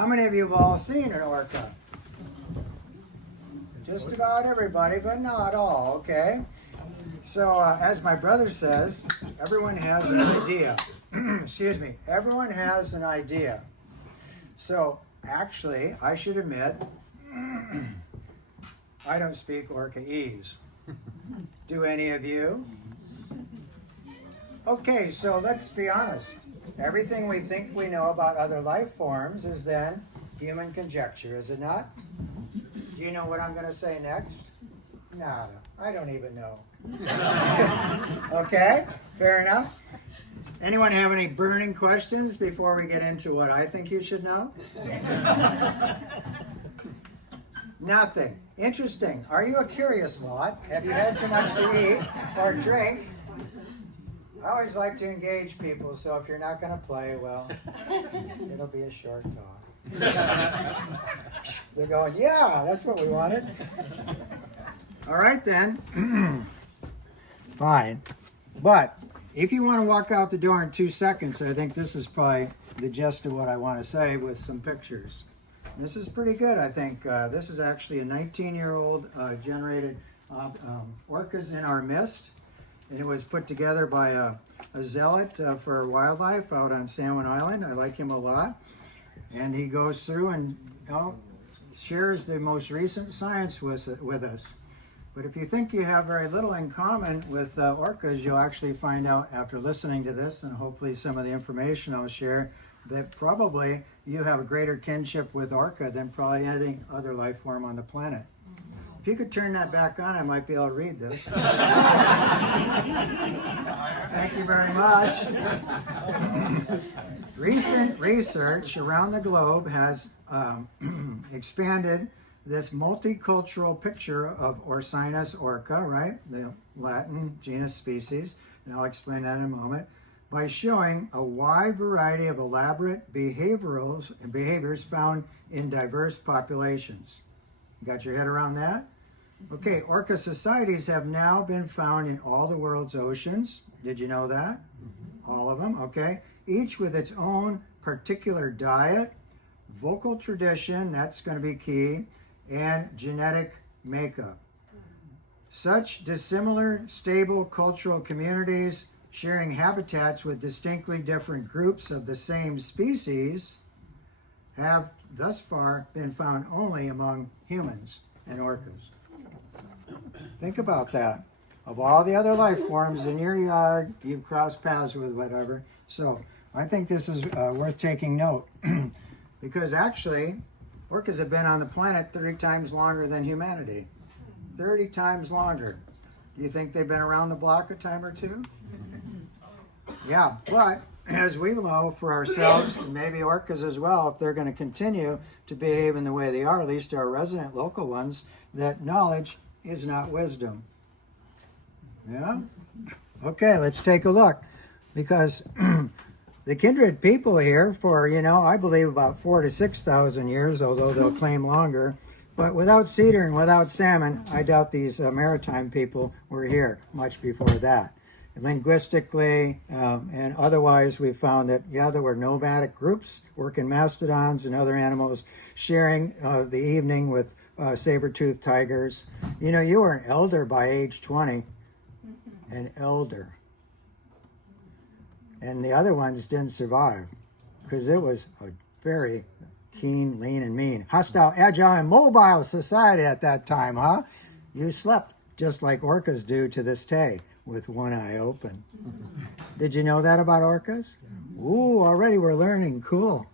How many of you have all seen an orca? Just about everybody, but not all, okay? So, as my brother says, everyone has an idea. Excuse me. Everyone has an idea. So, actually, I should admit, I don't speak Orcaese. Do any of you? Okay, so let's be honest. Everything we think we know about other life forms is then human conjecture, is it not? Do you know what I'm going to say next? Nada. I don't even know. Okay, fair enough. Anyone have any burning questions before we get into what I think you should know? Nothing. Interesting. Are you a curious lot? Have you had too much to eat or drink? I always like to engage people, so if you're not going to play, well, it'll be a short talk. They're going, yeah, that's what we wanted. All right, then. Fine. But if you want to walk out the door in 2 seconds, I think this is probably the gist of what I want to say with some pictures. This is pretty good, I think. This is actually a 19-year-old generated orcas in our midst. And it was put together by a zealot for wildlife out on Salmon Island. I like him a lot. And he goes through and shares the most recent science with us. But if you think you have very little in common with orcas, you'll actually find out after listening to this and hopefully some of the information I'll share that probably you have a greater kinship with orca than probably any other life form on the planet. If you could turn that back on, I might be able to read this. Thank you very much. Recent research around the globe has expanded this multicultural picture of Orcinus orca, right? The Latin genus species, and I'll explain that in a moment, by showing a wide variety of elaborate behaviors found in diverse populations. You got your head around that? Okay, orca societies have now been found in all the world's oceans. Did you know that? All of them, okay. Each with its own particular diet, vocal tradition, that's going to be key, and genetic makeup. Such dissimilar, stable cultural communities sharing habitats with distinctly different groups of the same species have thus far been found only among humans and orcas. Think about that. Of all the other life forms in your yard, you've crossed paths with whatever. So I think this is worth taking note because actually orcas have been on the planet 30 times longer than humanity. 30 times longer. Do you think they've been around the block a time or two? Yeah, but as we know for ourselves, and maybe orcas as well, if they're going to continue to behave in the way they are, at least our resident local ones, that knowledge is not wisdom. Yeah? Okay, let's take a look. Because the kindred people here for, I believe about 4,000 to 6,000 years, although they'll claim longer. But without cedar and without salmon, I doubt these maritime people were here much before that. Linguistically and otherwise, we found that, there were nomadic groups working mastodons and other animals sharing the evening with saber-toothed tigers. You were an elder by age 20. An elder. And the other ones didn't survive because it was a very keen, lean, and mean, hostile, agile, and mobile society at that time, huh? You slept just like orcas do to this day, with one eye open. Did you know that about orcas? Ooh, already we're learning. Cool.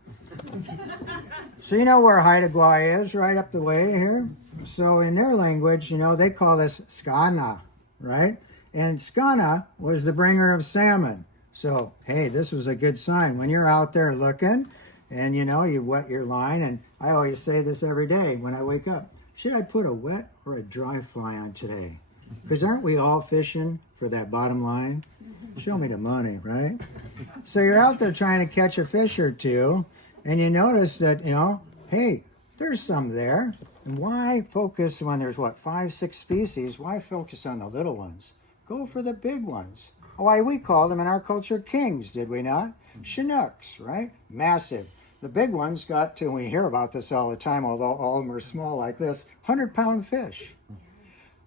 So you know where Haida Gwaii is, right up the way here? So in their language, they call this Skana, right? And Skana was the bringer of salmon. So, hey, this was a good sign. When you're out there looking and, you wet your line, and I always say this every day when I wake up, should I put a wet or a dry fly on today? Because aren't we all fishing for that bottom line? Show me the money, right? So you're out there trying to catch a fish or two, and you notice that, hey, there's some there. And why focus when there's, 5, 6 species? Why focus on the little ones? Go for the big ones. Why, we called them in our culture kings, did we not? Chinooks, right? Massive. The big ones got to, and we hear about this all the time, although all of them are small like this, 100-pound fish.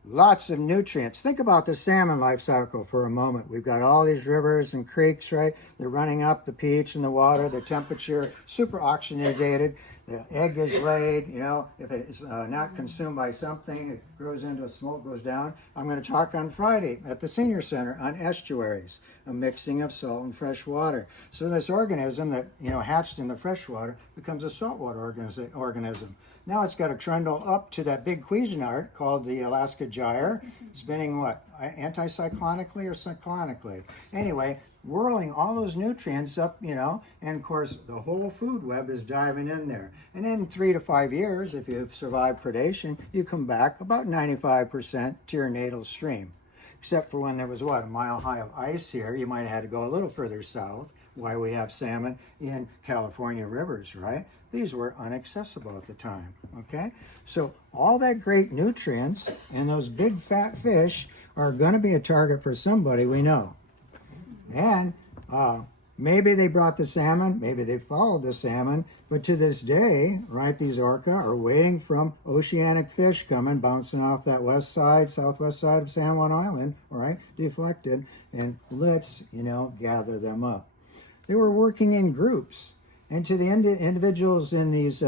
Lots of nutrients. Think about the salmon life cycle for a moment. We've got all these rivers and creeks, right? They're running up the pH in the water, the temperature, super oxygenated. The egg is laid, you know, if it's not consumed by something, it grows into a smoke, goes down. I'm going to talk on Friday at the Senior Center on estuaries, a mixing of salt and fresh water. So this organism that, you know, hatched in the fresh water becomes a saltwater organism. Now it's got to trundle up to that big Cuisinart called the Alaska gyre, spinning what, anticyclonically or cyclonically? Anyway, whirling all those nutrients up, you know, and of course the whole food web is diving in there. And in 3 to 5 years, if you've survived predation, you come back about 95% to your natal stream. Except for when there was, what, a mile high of ice here, you might have had to go a little further south, why we have salmon in California rivers, right? These were inaccessible at the time, okay? So all that great nutrients and those big fat fish are going to be a target for somebody we know. And maybe they brought the salmon, maybe they followed the salmon, but to this day, right, these orca are waiting from oceanic fish coming, bouncing off that west side, southwest side of San Juan Island, all right, deflected, and let's, you know, gather them up. They were working in groups. And to the individuals in these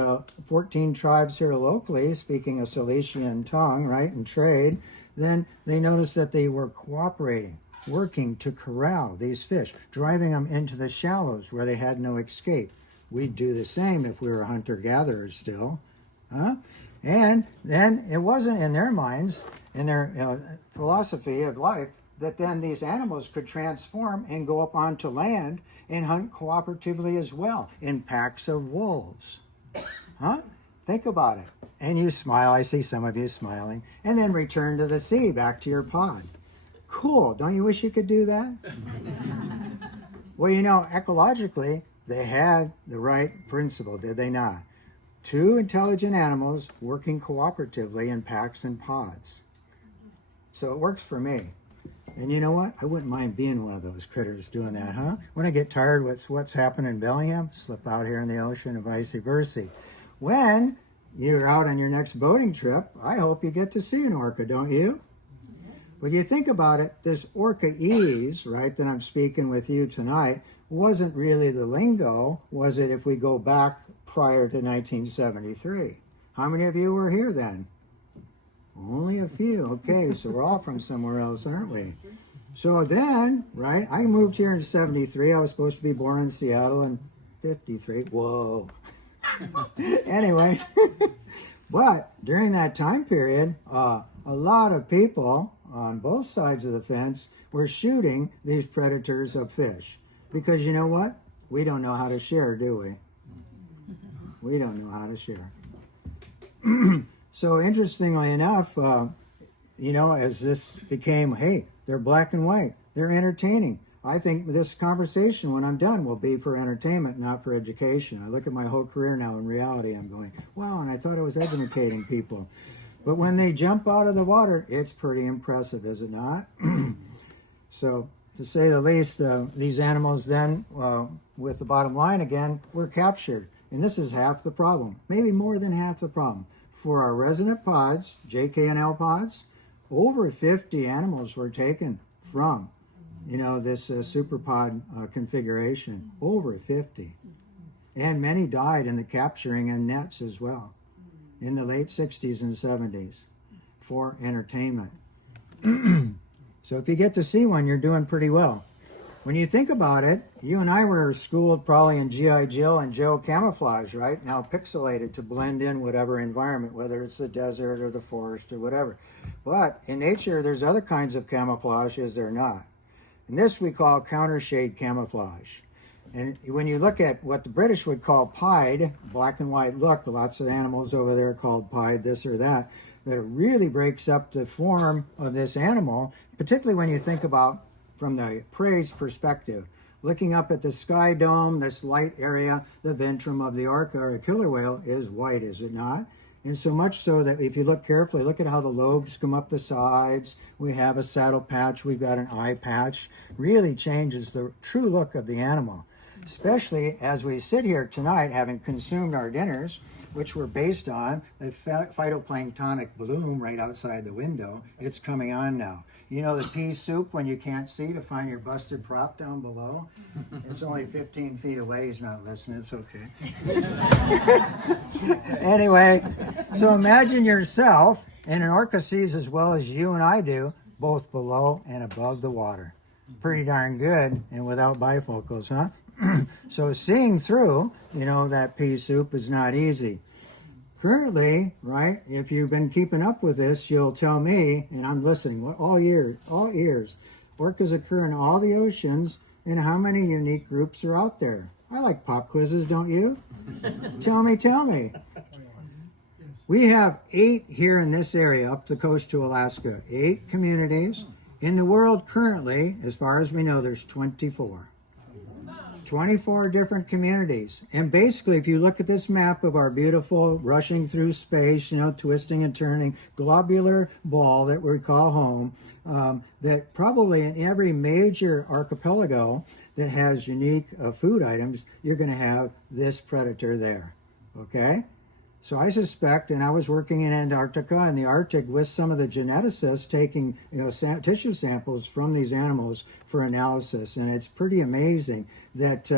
14 tribes here locally, speaking a Silesian tongue, right, and trade, then they noticed that they were cooperating, working to corral these fish, driving them into the shallows where they had no escape. We'd do the same if we were hunter-gatherers still. Huh? And then it wasn't in their minds, in their philosophy of life, that then these animals could transform and go up onto land and hunt cooperatively as well in packs of wolves. Huh? Think about it. And you smile. I see some of you smiling. And then return to the sea, back to your pod. Cool. Don't you wish you could do that? Well, you know, ecologically, they had the right principle, did they not? Two intelligent animals working cooperatively in packs and pods. So it works for me. And you know what? I wouldn't mind being one of those critters doing that, huh? When I get tired with what's happening in Bellingham, slip out here in the ocean and vice versa. When you're out on your next boating trip, I hope you get to see an orca, don't you? When you think about it, this orca-ese, right, that I'm speaking with you tonight, wasn't really the lingo, was it, if we go back prior to 1973? How many of you were here then? Only a few. Okay, so we're all from somewhere else, aren't we? So then, right, I moved here in 73. I was supposed to be born in Seattle in 53. Whoa. Anyway, but during that time period, a lot of people on both sides of the fence were shooting these predators of fish. Because you know what? We don't know how to share, do we? We don't know how to share. So interestingly enough, you know, as this became, hey, they're black and white, they're entertaining. I think this conversation, when I'm done, will be for entertainment, not for education. I look at my whole career now, in reality, I'm going, wow, and I thought I was educating people. But when they jump out of the water, it's pretty impressive, is it not? So, to say the least, these animals then, with the bottom line again, were captured. And this is half the problem, maybe more than half the problem. For our resident pods, JK and L pods, over 50 animals were taken from, you know, this superpod configuration. Over 50. And many died in the capturing and nets as well in the late 60s and 70s for entertainment. So if you get to see one, you're doing pretty well. When you think about it, you and I were schooled probably in G.I. Jill and Joe camouflage, right? Now pixelated to blend in whatever environment, whether it's the desert or the forest or whatever. But in nature, there's other kinds of camouflage, is there not? And this we call countershade camouflage. And when you look at what the British would call pied, black and white look, lots of animals over there called pied, this or that, that it really breaks up the form of this animal, particularly when you think about from the prey's perspective. Looking up at the sky dome, this light area, the ventrum of the orca or a killer whale is white, is it not? And so much so that if you look carefully, look at how the lobes come up the sides. We have a saddle patch, we've got an eye patch. Really changes the true look of the animal. especially as we sit here tonight having consumed our dinners, which were based on the phytoplanktonic bloom right outside the window. It's coming on now. You know the pea soup when you can't see to find your busted prop down below? It's only 15 feet away. He's not listening. It's okay. Anyway, so imagine yourself, and an orca sees as well as you and I do, both below and above the water. Pretty darn good, and without bifocals, huh? So seeing through, you know, that pea soup is not easy. Currently, right, if you've been keeping up with this, you'll tell me, and I'm listening, all ears, orcas occur in all the oceans, and how many unique groups are out there? I like pop quizzes, don't you? Tell me. We have 8 here in this area, up the coast to Alaska, 8 communities. In the world currently, as far as we know, there's 24. 24 different communities. And basically, if you look at this map of our beautiful rushing through space, you know, twisting and turning globular ball that we call home, that probably in every major archipelago that has unique food items, you're going to have this predator there. Okay? So I suspect, and I was working in Antarctica and the Arctic with some of the geneticists taking, you know, tissue samples from these animals for analysis, and it's pretty amazing that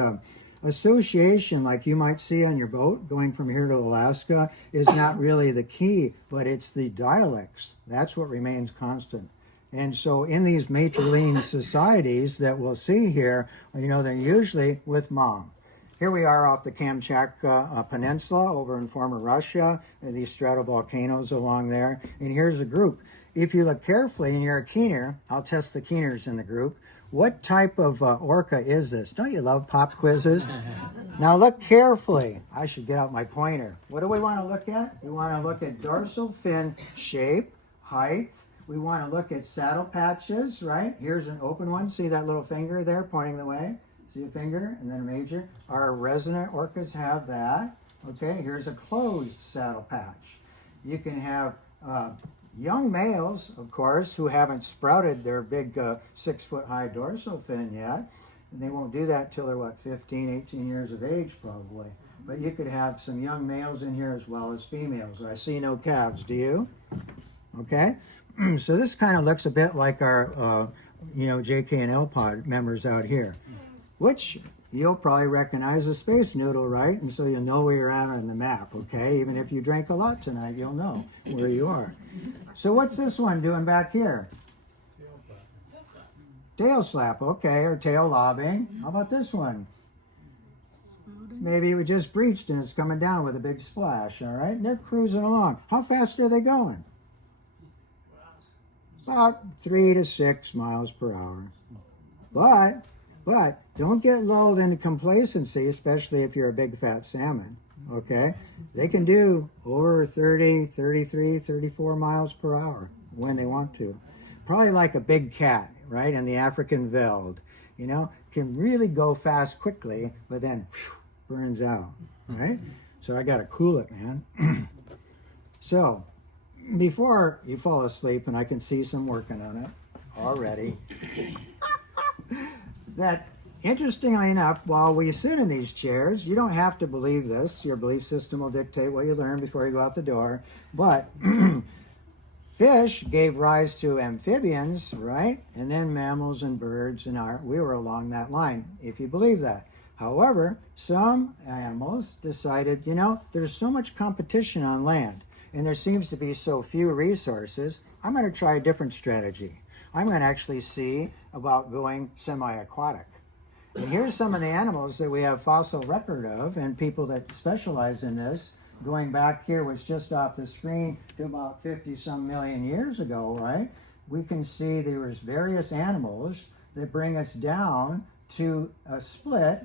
association, like you might see on your boat going from here to Alaska, is not really the key, but it's the dialects. That's what remains constant. And so in these matrilineal societies that we'll see here, you know, they're usually with mom. Here we are off the Kamchatka Peninsula over in former Russia, and these stratovolcanoes along there. And here's a group. If you look carefully, and you're a keener, I'll test the keeners in the group. What type of orca is this? Don't you love pop quizzes? Now look carefully. I should get out my pointer. What do we want to look at? We want to look at dorsal fin shape, height. We want to look at saddle patches, right? Here's an open one. See that little finger there pointing the way? See a finger and then a major. Our resonant orcas have that. Okay, here's a closed saddle patch. You can have young males, of course, who haven't sprouted their big 6-foot high dorsal fin yet. And they won't do that till they're, what, 15, 18 years of age probably. But you could have some young males in here as well as females. I see no calves, do you? Okay, so this kind of looks a bit like our, you know, JK and L pod members out here, which you'll probably recognize a space noodle, right? And so you'll know where you're at on the map, okay? Even if you drank a lot tonight, you'll know where you are. So what's this one doing back here? Tail slap, okay, or tail lobbing. How about this one? Maybe it was just breached and it's coming down with a big splash, all right? And they're cruising along. How fast are they going? About 3 to 6 miles per hour. But don't get lulled into complacency, especially if you're a big fat salmon, okay? They can do over 30, 33, 34 miles per hour when they want to. Probably like a big cat, right, in the African veld, you know? Can really go fast quickly, but then whew, burns out, right? So I got to cool it, man. So before you fall asleep, and I can see some working on it already, that interestingly enough, while we sit in these chairs, you don't have to believe this. Your belief system will dictate what you learn before you go out the door. But fish gave rise to amphibians, right? And then mammals and birds, and we were along that line, if you believe that. However, some animals decided, you know, there's so much competition on land, and there seems to be so few resources, I'm going to try a different strategy. I'm going to actually see about going semi-aquatic. And here's some of the animals that we have fossil record of, and people that specialize in this. Going back here, was just off the screen to about 50-some million years ago, right? We can see there was various animals that bring us down to a split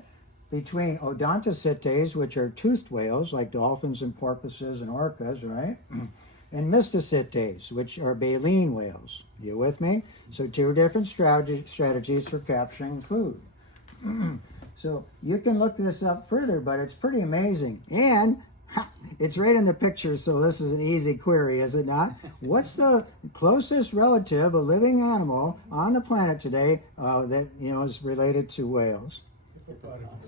between odontocetes, which are toothed whales, like dolphins and porpoises and orcas, right? And mystocetes, which are baleen whales. You with me? So 2 different strategies for capturing food. So you can look this up further, but it's pretty amazing. And it's right in the picture, so this is an easy query, is it not? What's the closest relative, a living animal on the planet today that, you know, is related to whales?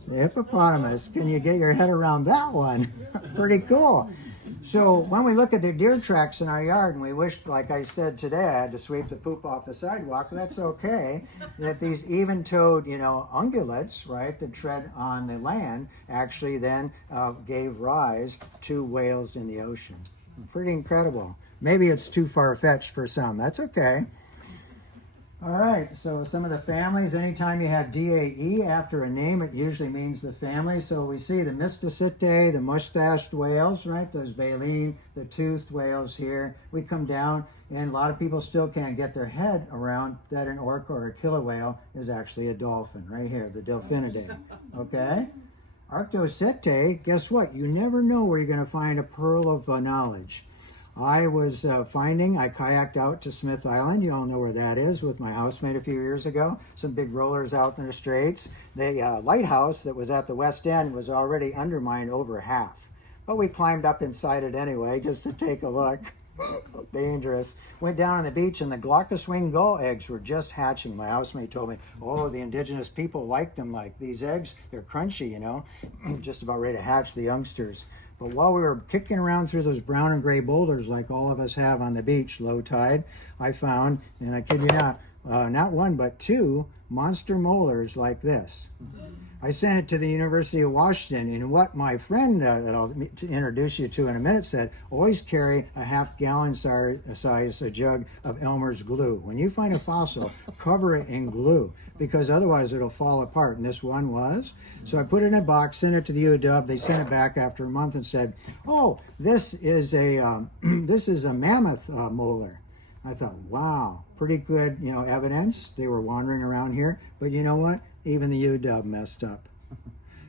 The hippopotamus. Can you get your head around that one? Pretty cool. So when we look at the deer tracks in our yard and we wish, like I said today, I had to sweep the poop off the sidewalk, that's okay. That these even-toed, ungulates, right, that tread on the land actually then gave rise to whales in the ocean. Pretty incredible. Maybe it's too far-fetched for some. That's okay. All right, so some of the families, anytime you have DAE after a name, it usually means the family. So we see the Mysticetae, the mustached whales, right? Those baleen, the toothed whales here. We come down, and a lot of people still can't get their head around that an orca or a killer whale is actually a dolphin, right here, the Delphinidae, okay? Arctocetae, guess what? You never know where you're going to find a pearl of knowledge. I was I kayaked out to Smith Island, you all know where that is, with my housemate a few years ago. Some big rollers out in the straits. The lighthouse that was at the west end was already undermined over half. But we climbed up inside it anyway, just to take a look. Dangerous. Went down on the beach and the glaucous winged gull eggs were just hatching. My housemate told me, oh, the indigenous people like them like these eggs. They're crunchy, just about ready to hatch the youngsters. But while we were kicking around through those brown and gray boulders like all of us have on the beach, low tide, I found, and I kid you not one but two monster molars like this. I sent it to the University of Washington, and what my friend that I'll introduce you to in a minute said, always carry a half-gallon size jug of Elmer's glue. When you find a fossil, cover it in glue, because otherwise it'll fall apart, and this one was. So I put it in a box, sent it to the UW. They sent it back after a month and said, oh, this is a mammoth molar. I thought, wow, pretty good, evidence. They were wandering around here, but you know what? Even the UW messed up.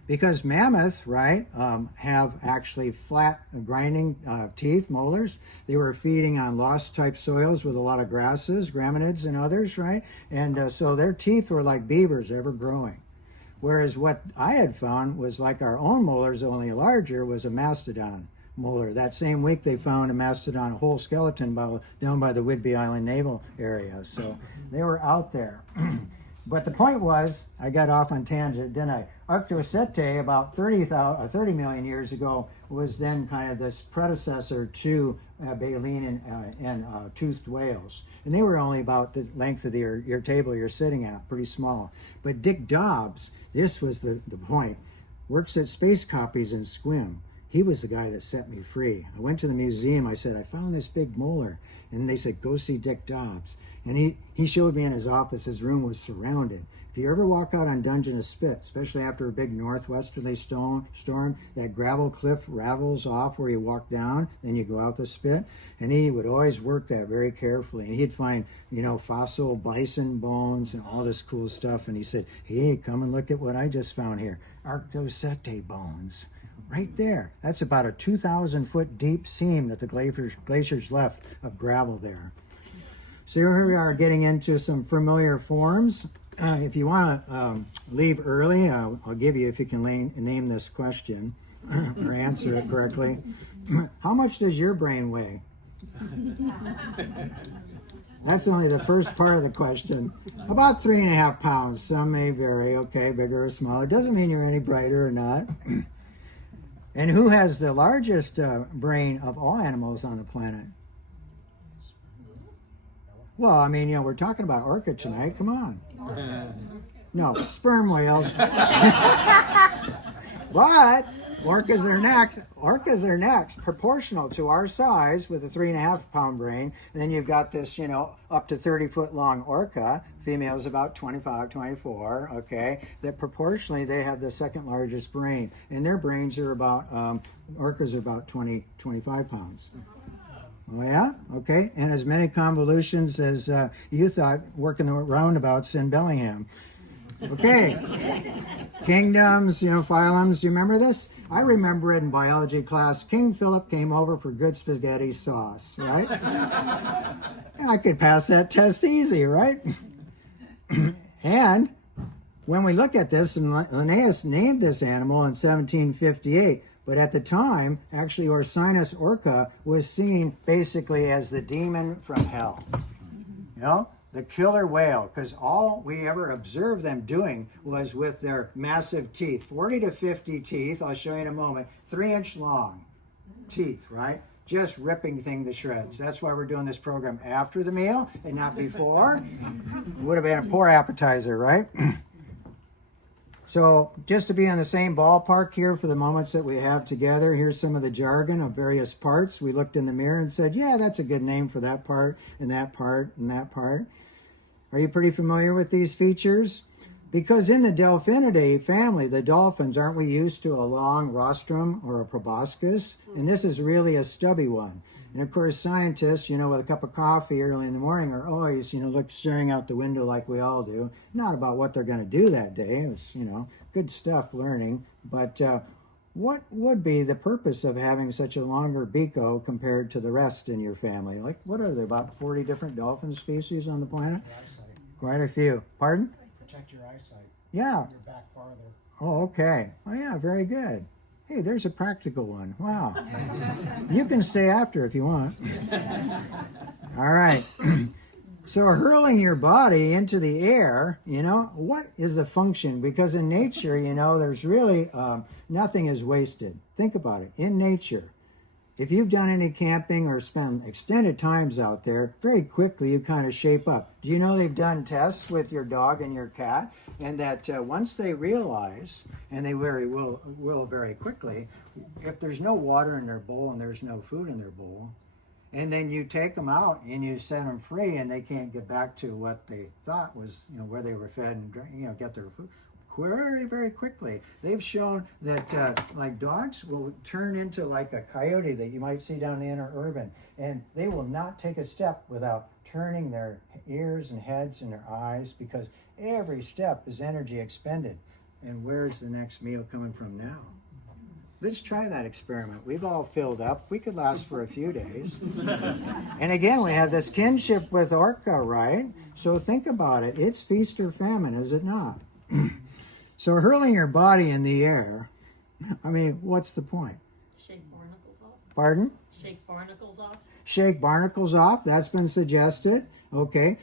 Because mammoth, right, have actually flat grinding teeth, molars. They were feeding on lost type soils with a lot of grasses, graminids and others, right? And so their teeth were like beavers, ever growing. Whereas what I had found was like our own molars, only larger, was a mastodon molar. That same week they found a mastodon, a whole skeleton down by the Whidbey Island Naval Area. So they were out there. But the point was, I got off on tangent, didn't I? Arctocetae, about 30 million years ago, was then kind of this predecessor to baleen and toothed whales. And they were only about the length of your table you're sitting at, pretty small. But Dick Dobbs, this was the point, works at Space Copies in Squim. He was the guy that set me free. I went to the museum, I said, I found this big molar. And they said, go see Dick Dobbs. And he showed me in his office, his room was surrounded. If you ever walk out on Dungeness Spit, especially after a big northwesterly storm, that gravel cliff ravels off where you walk down, then you go out the spit. And he would always work that very carefully. And he'd find, fossil bison bones and all this cool stuff. And he said, hey, come and look at what I just found here. Arctocetae bones. Right there. That's about a 2,000-foot deep seam that the glaciers left of gravel there. So here we are getting into some familiar forms. If you want to leave early, I'll give you, if you can name this question or answer it correctly. How much does your brain weigh? That's only the first part of the question. About 3.5 pounds. Some may vary, okay, bigger or smaller. Doesn't mean you're any brighter or not. And who has the largest brain of all animals on the planet? Well, I mean, we're talking about orca tonight. Come on. No, sperm whales. But orcas are next. Orcas are next, proportional to our size with a 3.5 pound brain. And then you've got this, up to 30-foot long orca. Females about 25, 24, okay? That proportionally, they have the second largest brain. And their brains are about, orcas are about 20, 25 pounds. Oh yeah? Okay. And as many convolutions as you thought working the roundabouts in Bellingham. Okay. Kingdoms, phylums. You remember this? I remember it in biology class. King Philip came over for good spaghetti sauce, right? I could pass that test easy, right? And when we look at this, and Linnaeus named this animal in 1758, but at the time, actually, Orca was seen basically as the demon from hell. the killer whale, because all we ever observed them doing was with their massive teeth, 40 to 50 teeth, I'll show you in a moment, 3-inch long teeth, right? Just ripping things to shreds. That's why we're doing this program after the meal and not before. It would have been a poor appetizer, right? So just to be in the same ballpark here for the moments that we have together, here's some of the jargon of various parts. We looked in the mirror and said, yeah, that's a good name for that part and that part and that part. Are you pretty familiar with these features? Because in the Delphinidae family, the dolphins, aren't we used to a long rostrum or a proboscis? And this is really a stubby one. And of course, scientists, with a cup of coffee early in the morning are always, staring out the window like we all do. Not about what they're going to do that day. It's, good stuff learning. But what would be the purpose of having such a longer beako compared to the rest in your family? Like, what are there, about 40 different dolphin species on the planet? Quite a few. Pardon? Protect your eyesight. Yeah. You're back farther. Oh, okay. Oh, yeah, very good. Hey, there's a practical one. Wow. You can stay after if you want. All right. So hurling your body into the air, what is the function? Because in nature, there's really nothing is wasted. Think about it. In nature, if you've done any camping or spent extended times out there, very quickly you kind of shape up. Do you know they've done tests with your dog and your cat, and that once they realize, and they will very quickly, if there's no water in their bowl and there's no food in their bowl, and then you take them out and you set them free, and they can't get back to what they thought was, where they were fed and get their food. Very, very quickly. They've shown that like dogs will turn into like a coyote that you might see down the interurban, and they will not take a step without turning their ears and heads and their eyes, because every step is energy expended. And where's the next meal coming from now? Let's try that experiment. We've all filled up. We could last for a few days. And again, we have this kinship with Orca, right? So think about it. It's feast or famine, is it not? So hurling your body in the air, what's the point? Shake barnacles off. Pardon? Shake barnacles off. Shake barnacles off. That's been suggested. Okay.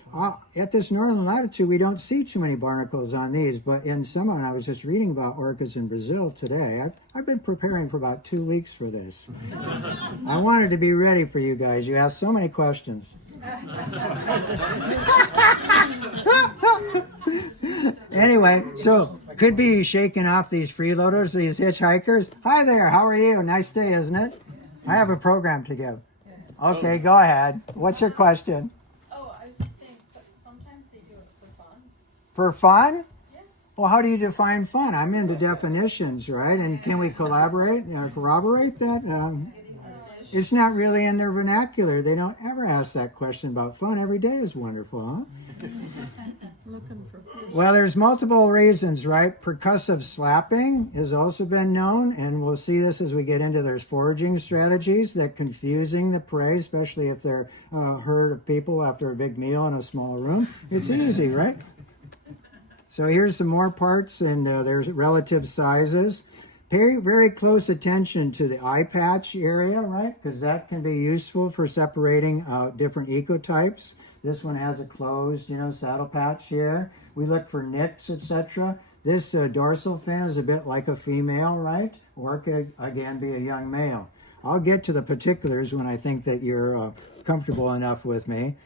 At this northern latitude, we don't see too many barnacles on these, but in some, and I was just reading about orcas in Brazil today. I've been preparing for about 2 weeks for this. I wanted to be ready for you guys. You asked so many questions. Anyway, so could be shaking off these freeloaders, these hitchhikers. Hi there, how are you? Nice day, isn't it? I have a program to give. Okay, go ahead. What's your question? Oh, I was just saying, sometimes they do it for fun. For fun? Yeah. Well, how do you define fun? I'm into definitions, right? And can we collaborate, corroborate that? It's not really in their vernacular. They don't ever ask that question about fun. Every day is wonderful, huh? Looking for fish. Well, there's multiple reasons, right? Percussive slapping has also been known, and we'll see this as we get into their foraging strategies, that confusing the prey, especially if they're a herd of people after a big meal in a small room. It's easy, right? So here's some more parts, and there's relative sizes. Pay very close attention to the eye patch area, right? Because that can be useful for separating different ecotypes. This one has a closed, saddle patch here. We look for nicks, etc. This dorsal fin is a bit like a female, right? Orca, again, be a young male. I'll get to the particulars when I think that you're comfortable enough with me.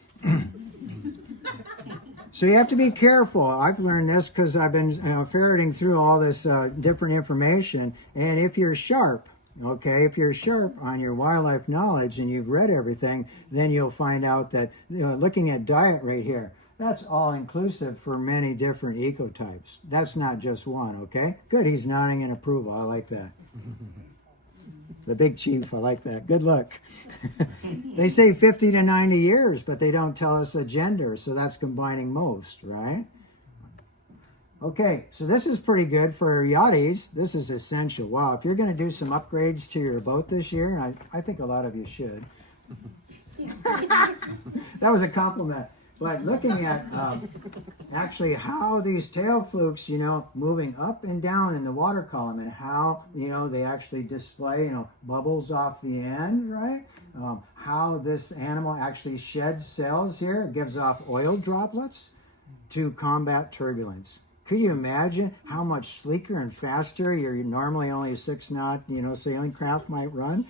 So you have to be careful. I've learned this because I've been ferreting through all this different information. And if you're sharp, if you're sharp on your wildlife knowledge and you've read everything, then you'll find out that looking at diet right here, that's all inclusive for many different ecotypes. That's not just one, okay? Good, he's nodding in approval. I like that. The big chief, I like that. Good luck. They say 50 to 90 years, but they don't tell us a gender, so that's combining most, right? Okay, so this is pretty good for yachties. This is essential. Wow, if you're going to do some upgrades to your boat this year, and I think a lot of you should. That was a compliment. But looking at actually how these tail flukes, moving up and down in the water column, and how, they actually display, bubbles off the end, right? How this animal actually sheds cells here, it gives off oil droplets to combat turbulence. Could you imagine how much sleeker and faster your normally only 6-knot, sailing craft might run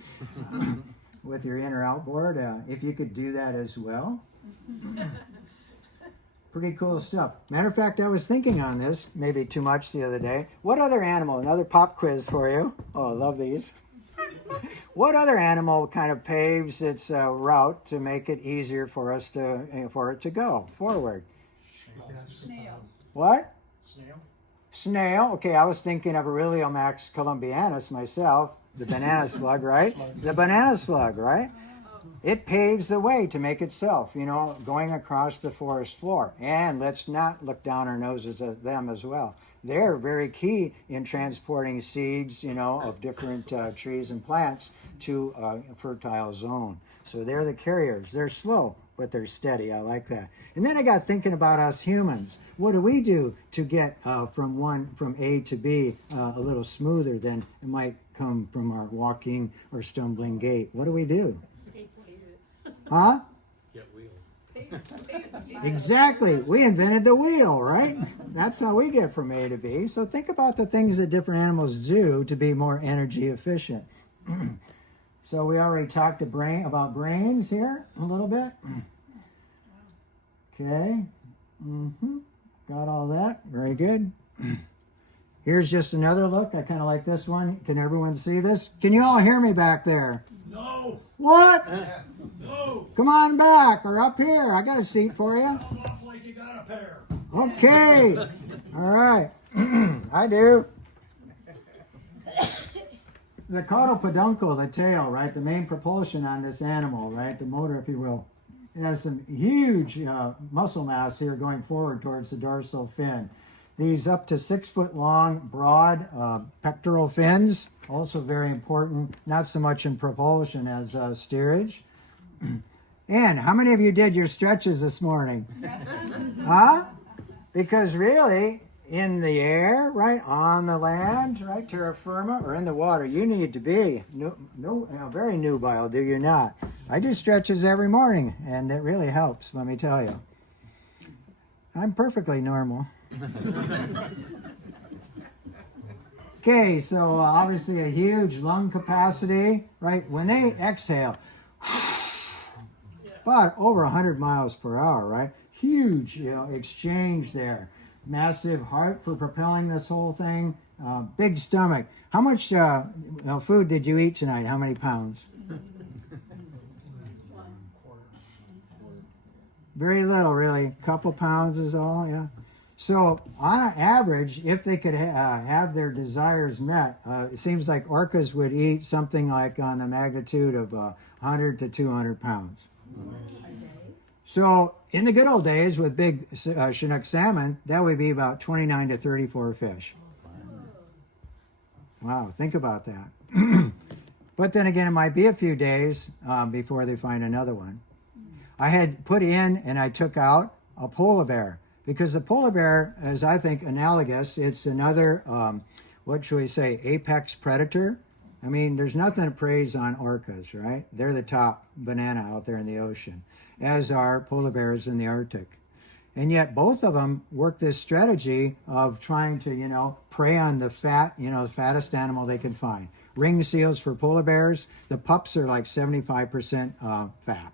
with your inner outboard if you could do that as well? Pretty cool stuff. Matter of fact, I was thinking on this, maybe too much the other day. What other animal, another pop quiz for you. Oh, I love these. What other animal kind of paves its route to make it easier for it to go forward? Snail. What? Snail. Snail. Okay, I was thinking of Aureliomax columbianus myself, the banana slug, right? The banana slug, right? It paves the way to make itself, going across the forest floor. And let's not look down our noses at them as well. They're very key in transporting seeds, of different trees and plants to a fertile zone. So they're the carriers. They're slow, but they're steady. I like that. And then I got thinking about us humans. What do we do to get from A to B a little smoother than it might come from our walking or stumbling gait? What do we do? Huh? Get wheels. Exactly. We invented the wheel, right? That's how we get from A to B. So think about the things that different animals do to be more energy efficient. So we already talked about brains here a little bit. Okay. Got all that. Very good. Here's just another look. I kind of like this one. Can everyone see this? Can you all hear me back there? No. What? Yes. No. Come on back or up here. I got a seat for you. Sound off like you got a pair. Okay. All right. I do. The caudal peduncle, the tail, right? The main propulsion on this animal, right? The motor, if you will. It has some huge muscle mass here going forward towards the dorsal fin. These up to 6 foot long, broad pectoral fins, also very important, not so much in propulsion as steerage. And how many of you did your stretches this morning? Huh? Because really, in the air, right, on the land, right, terra firma, or in the water, you need to be very nubile, do you not? I do stretches every morning, and it really helps, let me tell you. I'm perfectly normal. Okay, so obviously a huge lung capacity, right? When they exhale, about over 100 miles per hour, right? Huge, exchange there. Massive heart for propelling this whole thing. Big stomach. How much food did you eat tonight? How many pounds? Very little, really. A couple pounds is all, yeah. So on average, if they could have their desires met, it seems like orcas would eat something like on the magnitude of 100 to 200 pounds. So in the good old days with big Chinook salmon, that would be about 29 to 34 fish. Wow, think about that. But then again, it might be a few days before they find another one. I had put in and I took out a polar bear because the polar bear is, I think, analogous. It's another, what should we say, apex predator. I mean, there's nothing to praise on orcas, right? They're the top banana out there in the ocean, as are polar bears in the Arctic. And yet both of them work this strategy of trying to, prey on the fat, the fattest animal they can find. Ring seals for polar bears, the pups are like 75% fat.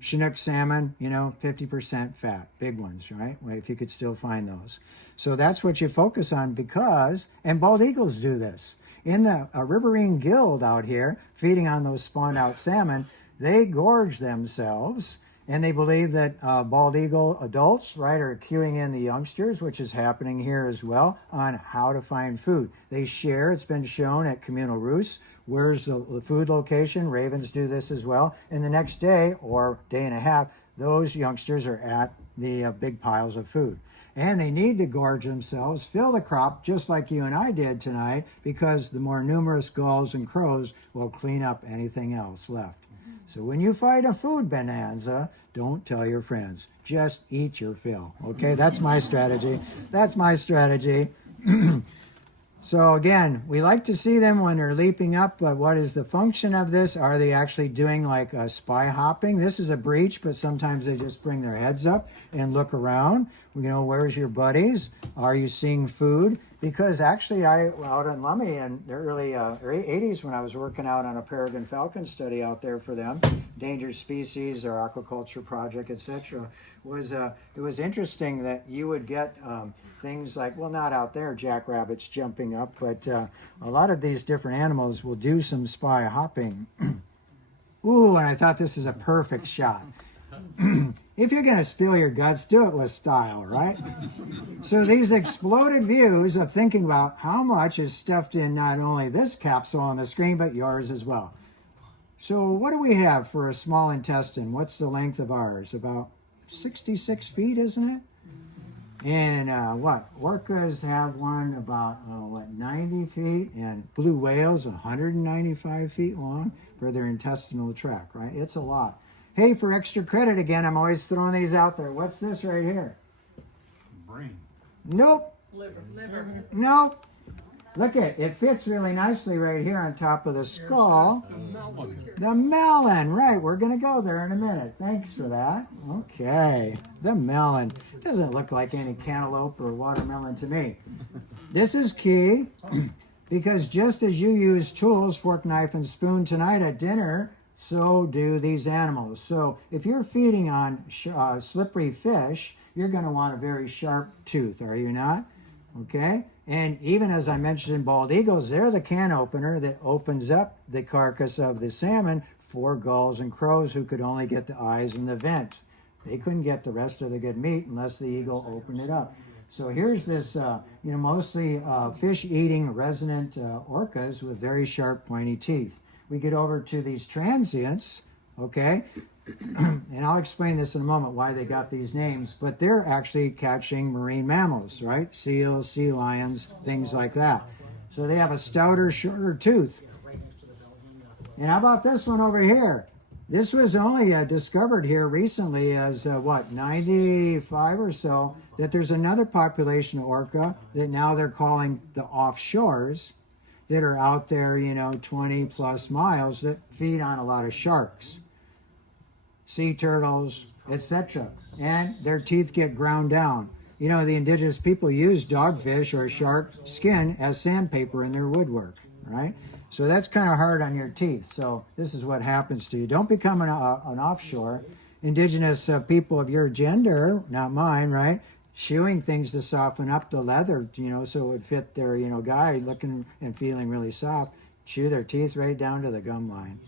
Chinook salmon, 50% fat, big ones, right? Well, if you could still find those. So that's what you focus on and bald eagles do this. In the riverine guild out here, feeding on those spawned out salmon, they gorge themselves, and they believe that bald eagle adults, right, are cueing in the youngsters, which is happening here as well, on how to find food. They share, it's been shown at communal roosts, where's the food location. Ravens do this as well. And the next day, or day and a half, those youngsters are at the big piles of food. And they need to gorge themselves, fill the crop, just like you and I did tonight, because the more numerous gulls and crows will clean up anything else left. So when you fight a food bonanza, don't tell your friends. Just eat your fill. Okay, that's my strategy. That's my strategy. So again, we like to see them when they're leaping up, but what is the function of this? Are they actually doing like a spy hopping? This is a breach, but sometimes they just bring their heads up and look around. You know, where's your buddies? Are you seeing food? Because actually, out in Lummi in the early 80s when I was working out on a peregrine falcon study out there for them, endangered species, their aquaculture project, etc., it was interesting that you would get things like, well, not out there, jackrabbits jumping up, but a lot of these different animals will do some spy hopping. Ooh, and I thought this is a perfect shot. If you're going to spill your guts, do it with style, right? So these exploded views of thinking about how much is stuffed in not only this capsule on the screen, but yours as well. So what do we have for a small intestine? What's the length of ours? About 66 feet, isn't it? And orcas have one about 90 feet, and blue whales 195 feet long for their intestinal tract, right? It's a lot. Hey, for extra credit again, I'm always throwing these out there. What's this right here? Brain. Nope. Liver. Nope. Look it fits really nicely right here on top of the skull. The melon, right, we're going to go there in a minute. Thanks for that. Okay, the melon. Doesn't look like any cantaloupe or watermelon to me. This is key because just as you use tools, fork, knife, and spoon tonight at dinner, so do these animals. So if you're feeding on slippery fish, you're going to want a very sharp tooth, are you not? Okay? And even as I mentioned in bald eagles, they're the can opener that opens up the carcass of the salmon for gulls and crows who could only get the eyes and the vent. They couldn't get the rest of the good meat unless the eagle opened it up. So here's this, mostly fish-eating resident orcas with very sharp, pointy teeth. We get over to these transients, okay? And I'll explain this in a moment, why they got these names, but they're actually catching marine mammals, right? Seals, sea lions, things like that. So they have a stouter, shorter tooth. And how about this one over here? This was only discovered here recently as, 95 or so, that there's another population of orca that now they're calling the offshores that are out there, 20 plus miles that feed on a lot of sharks, sea turtles, etc. And their teeth get ground down. The indigenous people use dogfish or shark skin as sandpaper in their woodwork, right? So that's kind of hard on your teeth. So this is what happens to you. Don't become an offshore. Indigenous people of your gender, not mine, right? Chewing things to soften up the leather, so it would fit their, guy looking and feeling really soft. Chew their teeth right down to the gum line.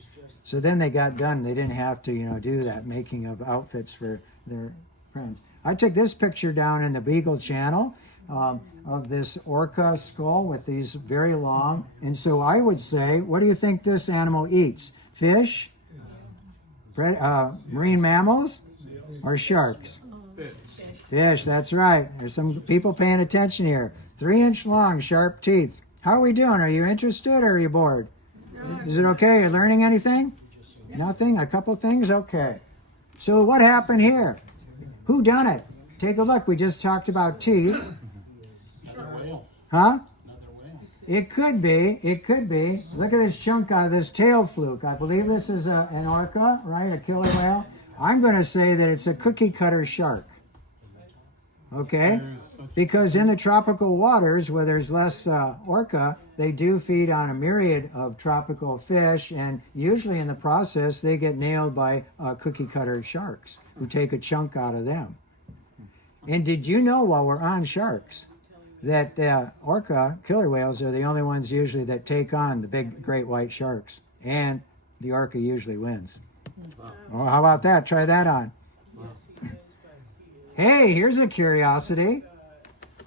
So then they got done. They didn't have to, do that making of outfits for their friends. I took this picture down in the Beagle Channel of this orca skull with these very long. And so I would say, what do you think this animal eats? Fish? Marine mammals? Or sharks? Fish, that's right. There's some people paying attention here. 3-inch long, sharp teeth. How are we doing? Are you interested or are you bored? Is it okay? Are you learning anything? Nothing? A couple things? Okay. So what happened here? Who done it? Take a look. We just talked about teeth. Huh? It could be. It could be. Look at this chunk out of this tail fluke. I believe this is an orca, right? A killer whale. I'm going to say that it's a cookie cutter shark. Okay? Because in the tropical waters where there's less orca, they do feed on a myriad of tropical fish, and usually in the process they get nailed by cookie cutter sharks who take a chunk out of them. And did you know, while we're on sharks, that orca killer whales are the only ones usually that take on the big great white sharks, and the orca usually wins. Well, how about that? Try that on. Hey, here's a curiosity.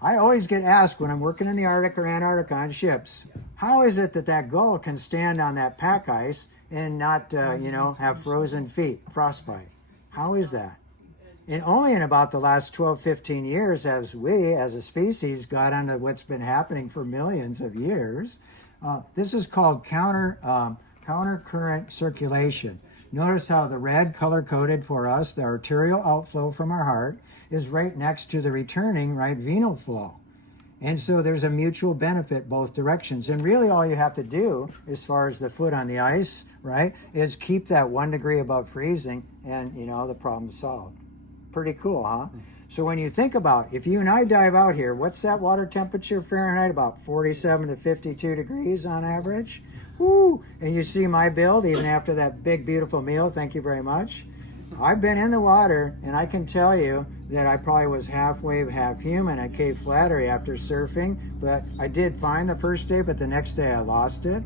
I always get asked when I'm working in the Arctic or Antarctica on ships, how is it that gull can stand on that pack ice and not, have frozen feet, frostbite? How is that? And only in about the last 12, 15 years has we, as a species, got onto what's been happening for millions of years. This is called counter current circulation. Notice how the red color-coded for us, the arterial outflow from our heart, is right next to the returning right venal flow. And so there's a mutual benefit both directions. And really all you have to do, as far as the foot on the ice, right, is keep that 1 degree above freezing and, you know, the problem's solved. Pretty cool, huh? So when you think about, if you and I dive out here, what's that water temperature Fahrenheit? About 47 to 52 degrees on average. Woo! And you see my build, even after that big, beautiful meal, thank you very much. I've been in the water, and I can tell you that I probably was half wave, half human at Cape Flattery after surfing, but I did fine the first day, but the next day I lost it.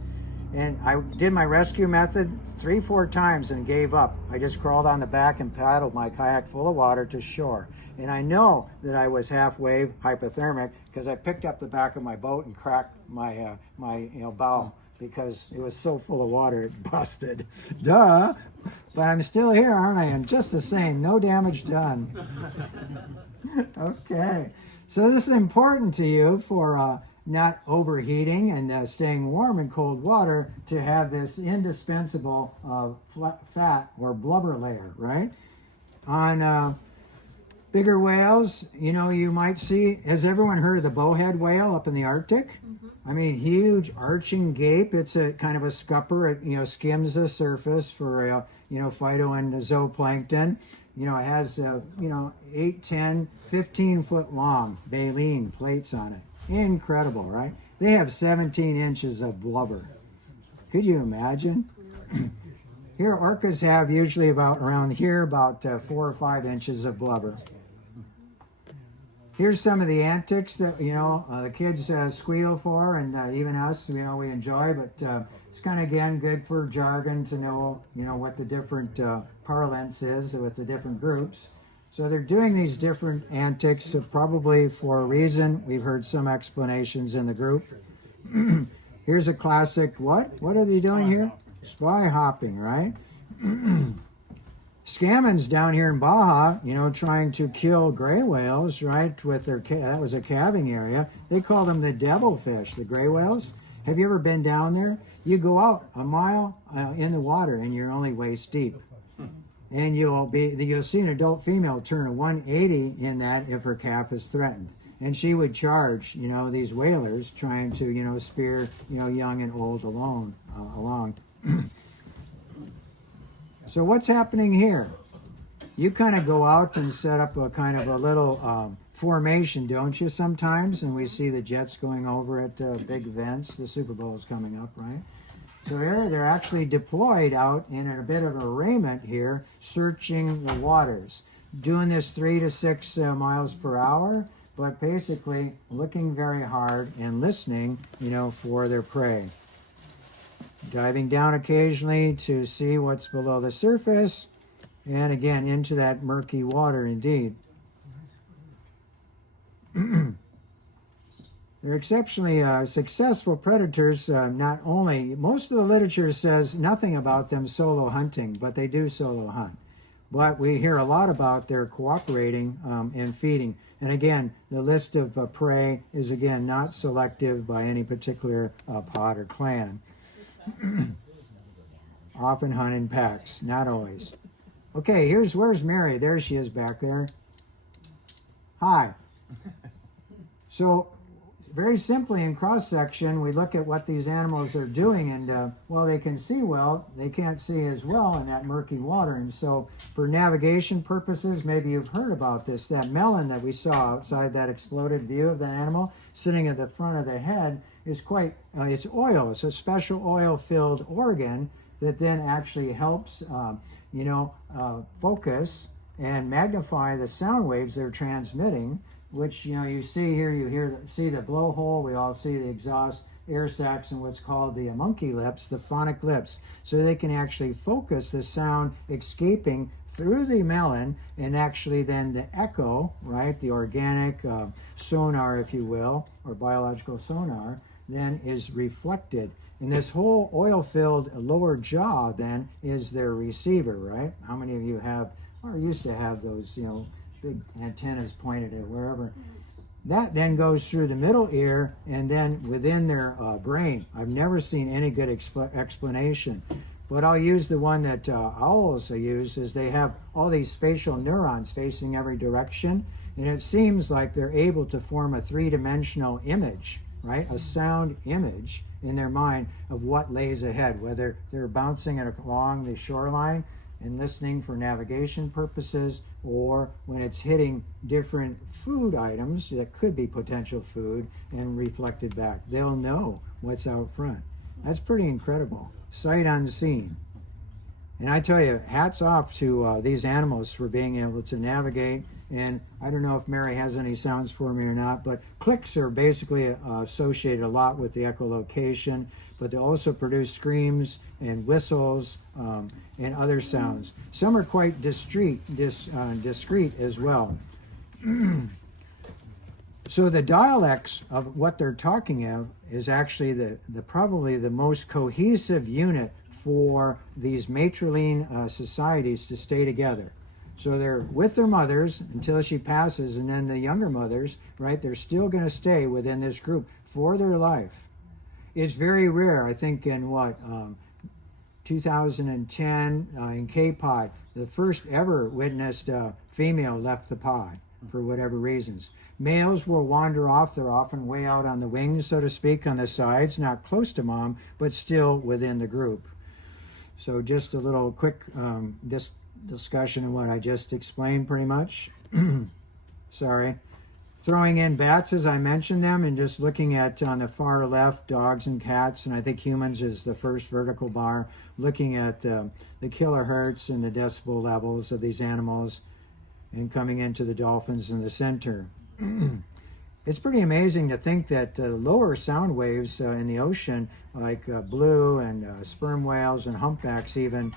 And I did my rescue method 3-4 times and gave up. I just crawled on the back and paddled my kayak full of water to shore. And I know that I was half wave, hypothermic, because I picked up the back of my boat and cracked my bow because it was so full of water it busted. Duh! But I'm still here, aren't I? And just the same, no damage done. Okay. So this is important to you for not overheating and staying warm in cold water, to have this indispensable fat or blubber layer, right? On bigger whales, you know, you might see, has everyone heard of the bowhead whale up in the Arctic? I mean, huge arching gape. It's a kind of a scupper. It, you know, skims the surface for, phyto and zooplankton. You know, it has, 8, 10, 15 foot long baleen plates on it. Incredible, right? They have 17 inches of blubber. Could you imagine? Here, orcas have usually around here, about 4 or 5 inches of blubber. Here's some of the antics that, the kids squeal for, and even us, we enjoy, but it's kind of, again, good for jargon to know, what the different parlance is with the different groups. So they're doing these different antics probably for a reason. We've heard some explanations in the group. Here's a classic, what? What are they doing here? Spy hopping, right? Scammons down here in Baja, trying to kill gray whales, right, with their, that was a calving area. They call them the devilfish, the gray whales. Have you ever been down there? You go out a mile in the water and you're only waist deep. And you'll see an adult female turn a 180 in that if her calf is threatened. And she would charge, these whalers trying to, spear, young and old along. So what's happening here? You kind of go out and set up a kind of a little formation, don't you, sometimes? And we see the jets going over at big events. The Super Bowl is coming up, right? So here they're actually deployed out in a bit of arrayment here, searching the waters. Doing this 3 to 6 miles per hour, but basically looking very hard and listening, for their prey. Diving down occasionally to see what's below the surface, and again into that murky water indeed. They're exceptionally successful predators. Not only, most of the literature says nothing about them solo hunting, but they do solo hunt. But we hear a lot about their cooperating and feeding. And again, the list of prey is again not selective by any particular pod or clan. Often hunt in packs, not always. Okay, where's Mary? There she is back there. Hi. So, very simply in cross-section, we look at what these animals are doing, and they can see well, they can't see as well in that murky water. And so, for navigation purposes, maybe you've heard about this. That melon that we saw outside that exploded view of the animal sitting at the front of the head is quite, it's oil. It's a special oil-filled organ that then actually helps, focus and magnify the sound waves they're transmitting, which, you see here, see the blowhole, we all see the exhaust, air sacs, and what's called the monkey lips, the phonic lips, so they can actually focus the sound escaping through the melon, and actually then the echo, right, the organic sonar, if you will, or biological sonar, then is reflected. And this whole oil-filled lower jaw then is their receiver, right? How many of you have, or used to have those, big antennas pointed at wherever? That then goes through the middle ear and then within their brain. I've never seen any good explanation. but I'll use the one that owls use, is they have all these spatial neurons facing every direction, and it seems like they're able to form a three-dimensional image, right? A sound image in their mind of what lays ahead, whether they're bouncing it along the shoreline and listening for navigation purposes, or when it's hitting different food items that could be potential food and reflected back. They'll know what's out front. That's pretty incredible. Sight unseen. And I tell you, hats off to these animals for being able to navigate. And I don't know if Mary has any sounds for me or not, but clicks are basically associated a lot with the echolocation, but they also produce screams and whistles and other sounds. Some are quite discreet as well. So the dialects of what they're talking of is actually the probably the most cohesive unit for these matrilineal societies to stay together. So they're with their mothers until she passes, and then the younger mothers, right, they're still going to stay within this group for their life. It's very rare, I think, in 2010 in K-Pod, the first ever witnessed female left the pod for whatever reasons. Males will wander off. They're often way out on the wings, so to speak, on the sides, not close to mom, but still within the group. So just a little quick discussion of what I just explained pretty much. Sorry. Throwing in bats as I mentioned them, and just looking at on the far left dogs and cats, and I think humans is the first vertical bar, looking at the kilohertz and the decibel levels of these animals, and coming into the dolphins in the center. It's pretty amazing to think that lower sound waves in the ocean, like blue and sperm whales and humpbacks even,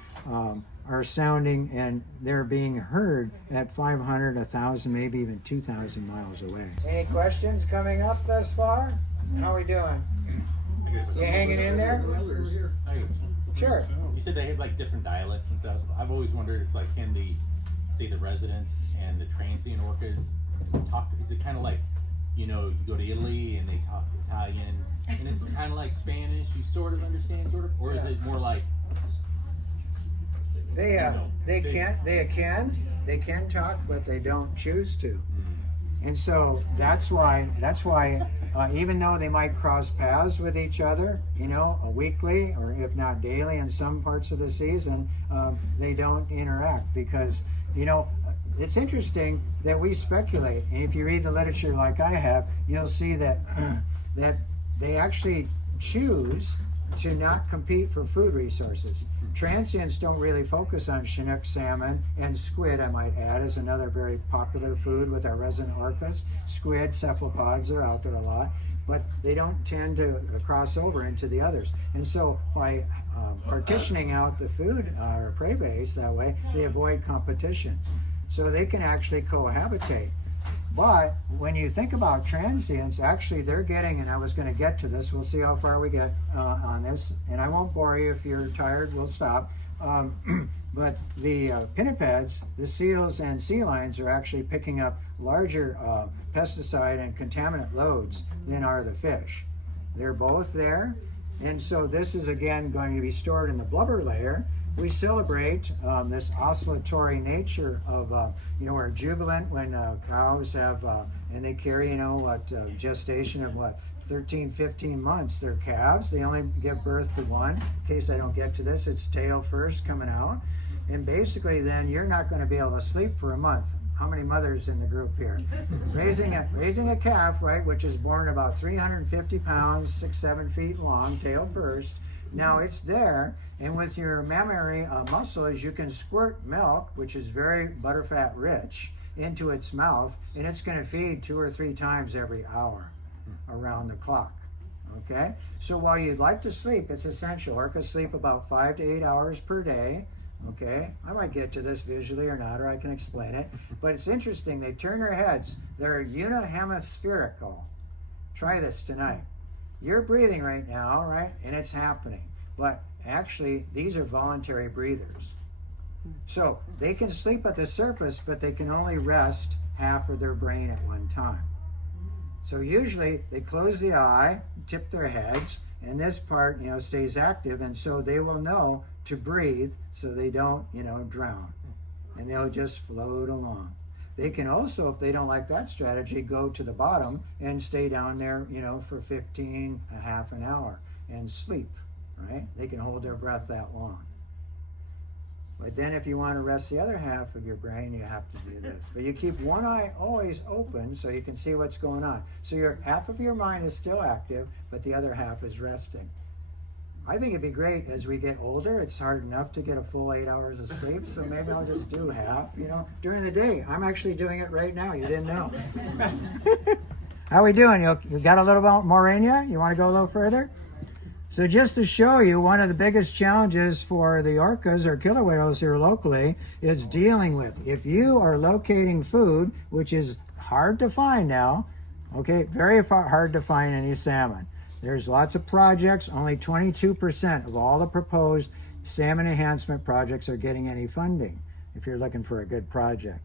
are sounding, and they're being heard at 500, 1,000, maybe even 2,000 miles away. Any questions coming up thus far? How are we doing? You hanging in there? Sure. You said they have like different dialects and stuff. I've always wondered, it's like, can the residents and the transient orcas talk? Is it kind of like, you go to Italy and they talk Italian, and it's kind of like Spanish, you sort of understand, sort of, or is it more like? They can talk, but they don't choose to. And so that's why even though they might cross paths with each other, weekly or if not daily in some parts of the season, they don't interact because, it's interesting that we speculate. And if you read the literature like I have, you'll see that that they actually choose to not compete for food resources. Transients don't really focus on Chinook salmon and squid, I might add, is another very popular food with our resident orcas. Squid, cephalopods are out there a lot, but they don't tend to cross over into the others. And so by partitioning out the food or prey base that way, they avoid competition. So they can actually cohabitate. But when you think about transients, actually they're getting, and I was going to get to this, we'll see how far we get on this, and I won't bore you. If you're tired, we'll stop. But the pinnipeds, the seals and sea lions are actually picking up larger pesticide and contaminant loads than are the fish. They're both there, and so this is again going to be stored in the blubber layer. We celebrate this oscillatory nature of, we're jubilant when cows have, and they carry, gestation of 13, 15 months. They're calves. They only give birth to one. In case I don't get to this, it's tail first coming out. And basically then you're not going to be able to sleep for a month. How many mothers in the group here? Raising a calf, right, which is born about 350 pounds, 6, 7 feet long, tail first. Now it's there, and with your mammary muscles, you can squirt milk, which is very butterfat rich, into its mouth, and it's going to feed 2 or 3 times every hour around the clock. Okay? So while you'd like to sleep, it's essential. Orcas sleep about 5 to 8 hours per day. Okay? I might get to this visually or not, or I can explain it. But it's interesting. They turn their heads. They're unihemispherical. Try this tonight. You're breathing right now, right? And it's happening. But actually, these are voluntary breathers. So they can sleep at the surface, but they can only rest half of their brain at one time. So usually they close the eye, tip their heads, and this part, stays active, and so they will know to breathe so they don't, drown, and they'll just float along. They can also, if they don't like that strategy, go to the bottom and stay down there, for 15, a half an hour and sleep, right? They can hold their breath that long. But then if you want to rest the other half of your brain, you have to do this. But you keep one eye always open so you can see what's going on. So your half of your mind is still active, but the other half is resting. I think it'd be great as we get older. It's hard enough to get a full 8 hours of sleep, so maybe I'll just do half, during the day. I'm actually doing it right now. You didn't know. How we doing? You got a little more in you? You want to go a little further? So just to show you, one of the biggest challenges for the orcas or killer whales here locally is dealing with, if you are locating food, which is hard to find now, okay, very hard to find any salmon. There's lots of projects, only 22% of all the proposed salmon enhancement projects are getting any funding, if you're looking for a good project.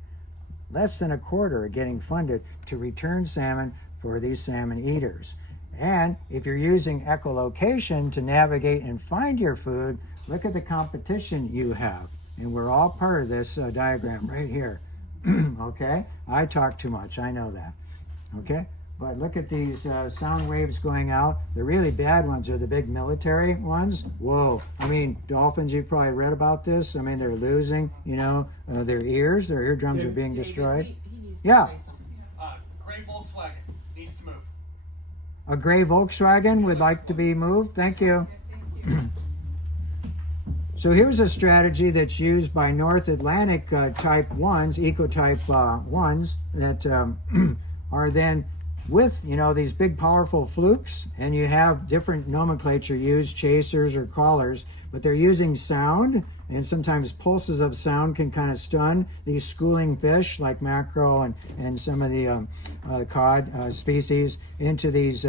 Less than a quarter are getting funded to return salmon for these salmon eaters. And if you're using echolocation to navigate and find your food, look at the competition you have. And we're all part of this diagram right here. Okay? I talk too much, I know that. Okay? But look at these sound waves going out. The really bad ones are the big military ones. Whoa. I mean, dolphins, you've probably read about this. I mean, they're losing, their ears. Their eardrums are being destroyed. Yeah. Gray Volkswagen needs to move. A gray Volkswagen would like to be moved. Thank you. So here's a strategy that's used by North Atlantic type 1s, ecotype 1s, that are then with, these big powerful flukes, and you have different nomenclature used, chasers or callers, but they're using sound, and sometimes pulses of sound can kind of stun these schooling fish like mackerel and some of the cod species into these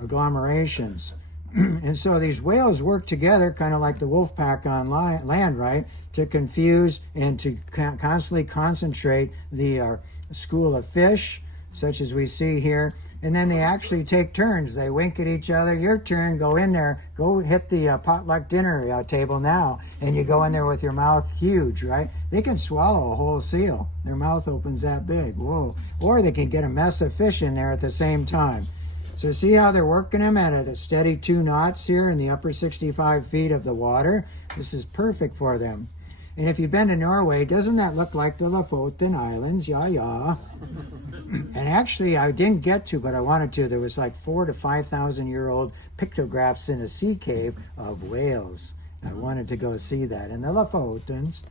agglomerations. And so these whales work together, kind of like the wolf pack on land, right, to confuse and to constantly concentrate the school of fish, such as we see here. And then they actually take turns. They wink at each other. Your turn, go in there, go hit the potluck dinner table now. And you go in there with your mouth huge, right? They can swallow a whole seal. Their mouth opens that big, whoa. Or they can get a mess of fish in there at the same time. So see how they're working them at a steady 2 knots here in the upper 65 feet of the water? This is perfect for them. And if you've been to Norway, doesn't that look like the Lofoten Islands? Yeah, yeah. And actually, I didn't get to, but I wanted to. There was like 4,000 to 5,000 year old pictographs in a sea cave of whales. I wanted to go see that in the Lofotens.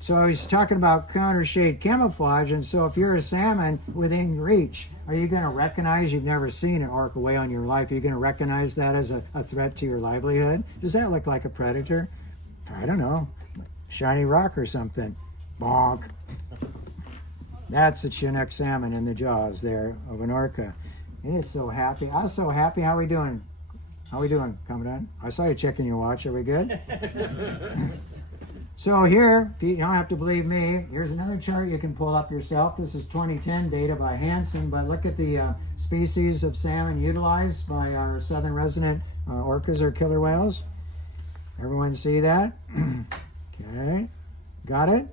So I was talking about counter shade camouflage, and so if you're a salmon within reach, are you going to recognize, you've never seen an orca whale in your life, are you going to recognize that as a threat to your livelihood? Does that look like a predator? I don't know, shiny rock or something. Bonk. That's a Chinook salmon in the jaws there of an orca. It is so happy. I was so happy. How we doing? How we doing, Commandant? I saw you checking your watch. Are we good? So here, you don't have to believe me, here's another chart you can pull up yourself. This is 2010 data by Hansen, but look at the species of salmon utilized by our southern resident orcas or killer whales. Everyone see that? Okay, got it?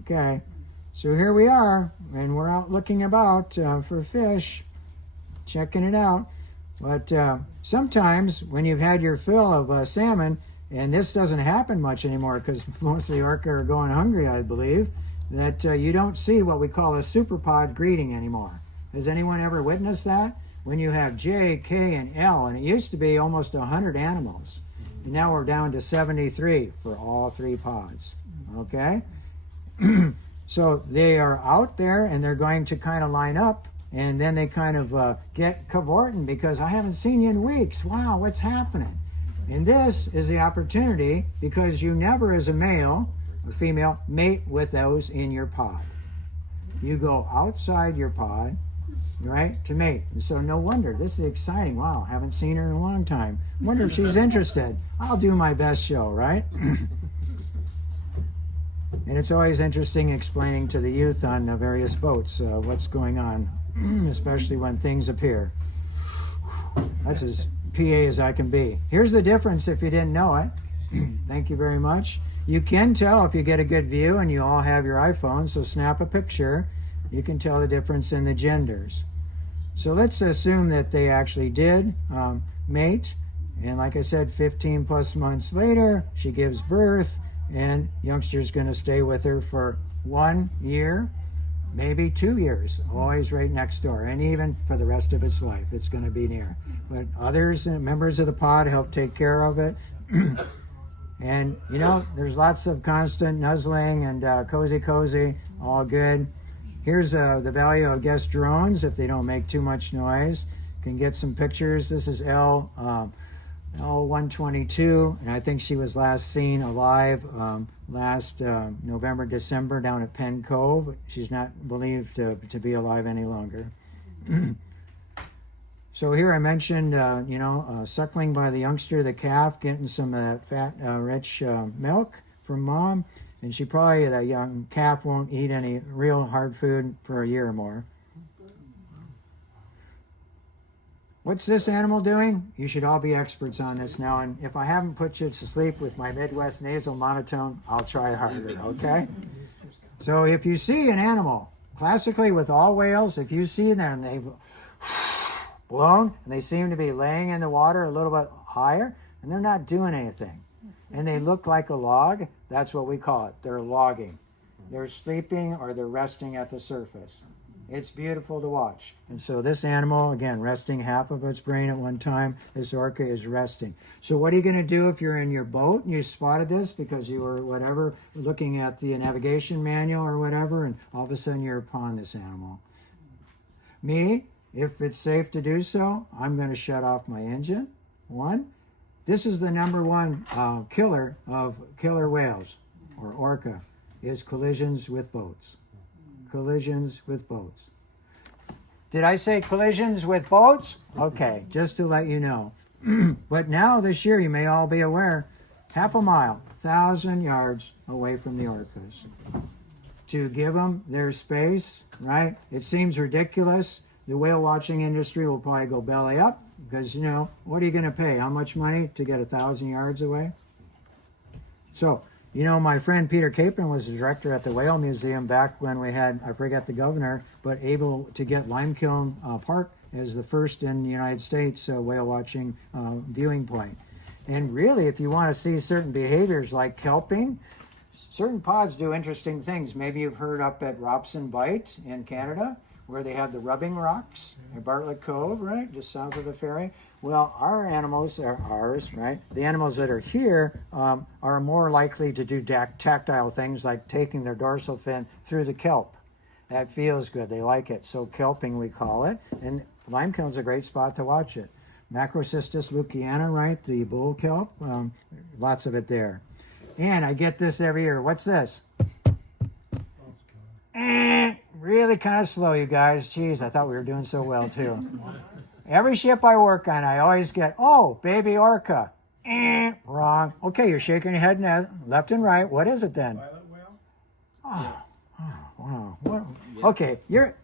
Okay, so here we are, and we're out looking about for fish, checking it out. But sometimes when you've had your fill of salmon, and this doesn't happen much anymore because most of the orca are going hungry, I believe, that you don't see what we call a superpod greeting anymore. Has anyone ever witnessed that? When you have J, K, and L, and it used to be almost 100 animals. And now we're down to 73 for all 3 pods, okay? So they are out there and they're going to kind of line up, and then they kind of get cavorting because I haven't seen you in weeks. Wow, what's happening? And this is the opportunity because you never as a male or female mate with those in your pod. You go outside your pod, right, to mate. And so no wonder, this is exciting. Wow, haven't seen her in a long time. Wonder if she's interested. I'll do my best show, right? And it's always interesting explaining to the youth on the various boats what's going on, especially when things appear. That's as PA as I can be. Here's the difference if you didn't know it. Thank you very much. You can tell if you get a good view, and you all have your iPhone, so snap a picture. You can tell the difference in the genders. So let's assume that they actually did mate. And like I said, 15 plus months later, she gives birth, and youngster's going to stay with her for 1 year, maybe 2 years, always right next door. And even for the rest of its life, it's going to be near. But others, members of the pod, help take care of it. And, you know, there's lots of constant nuzzling and cozy, all good. Here's the value of guest drones if they don't make too much noise. Can get some pictures. This is L122, and I think she was last seen alive last November, December down at Penn Cove. She's not believed to be alive any longer. So here I mentioned, suckling by the youngster, the calf, getting some fat, rich milk from mom. And she probably, that young calf, won't eat any real hard food for a year or more. What's this animal doing? You should all be experts on this now. And if I haven't put you to sleep with my Midwest nasal monotone, I'll try harder, okay? So if you see an animal, classically with all whales, if you see them, they've blown, and they seem to be laying in the water a little bit higher, and they're not doing anything. And they look like a log, that's what we call it. They're logging. They're sleeping or they're resting at the surface. It's beautiful to watch. And so this animal, again, resting half of its brain at one time. This orca is resting. So what are you going to do if you're in your boat and you spotted this because you were, whatever, looking at the navigation manual or whatever, and all of a sudden you're upon this animal? Me, if it's safe to do so, I'm going to shut off my engine. One, this is the number one killer of killer whales, or orca, is collisions with boats. Collisions with boats. Did I say collisions with boats? Okay, just to let you know. But now this year, you may all be aware, half a mile, 1,000 yards away from the orcas. To give them their space, right? It seems ridiculous. The whale watching industry will probably go belly up because, what are you going to pay? How much money to get 1,000 yards away? So, my friend Peter Capon was the director at the Whale Museum back when we had, I forget the governor, but able to get Limekiln Park as the first in the United States whale watching viewing point. And really, if you want to see certain behaviors like kelping, certain pods do interesting things. Maybe you've heard up at Robson Bight in Canada, where they have the rubbing rocks at Bartlett Cove, right, just south of the ferry. Well, our animals are ours, right? The animals that are here are more likely to do tactile things like taking their dorsal fin through the kelp. That feels good. They like it. So kelping, we call it. And Limekiln's a great spot to watch it. Macrocystis leuciana, right? The bull kelp. Lots of it there. And I get this every year. What's this? Really kind of slow, you guys. Jeez, I thought we were doing so well, too. Every ship I work on, I always get, baby orca. Wrong. Okay, you're shaking your head left and right. What is it then? Violet whale? Wow. What? Okay, you're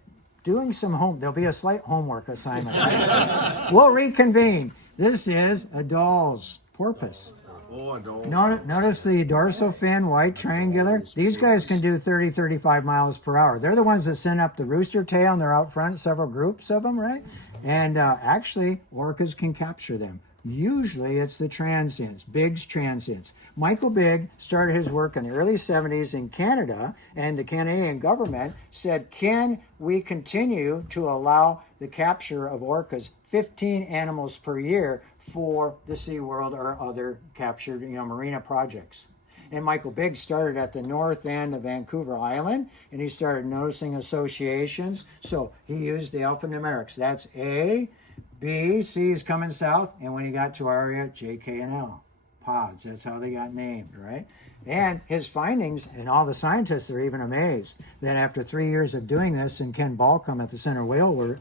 doing some there'll be a slight homework assignment. Right? We'll reconvene. This is a doll's porpoise. Notice the dorsal fin, white, triangular. These guys can do 30, 35 miles per hour. They're the ones that send up the rooster tail, and they're out front, several groups of them, right? And actually, orcas can capture them. Usually, it's the transients, Bigg's transients. Michael Bigg started his work in the early 70s in Canada, and the Canadian government said, can we continue to allow the capture of orcas, 15 animals per year, for the SeaWorld or other captured marina projects? And Michael Bigg started at the north end of Vancouver Island, and he started noticing associations. So he used the alphanumerics. That's A, B, C is coming south, and when he got to our area, J, K, and L. Pods, that's how they got named, right? And his findings, and all the scientists are even amazed, that after 3 years of doing this, and Ken Balcom at the Center Whale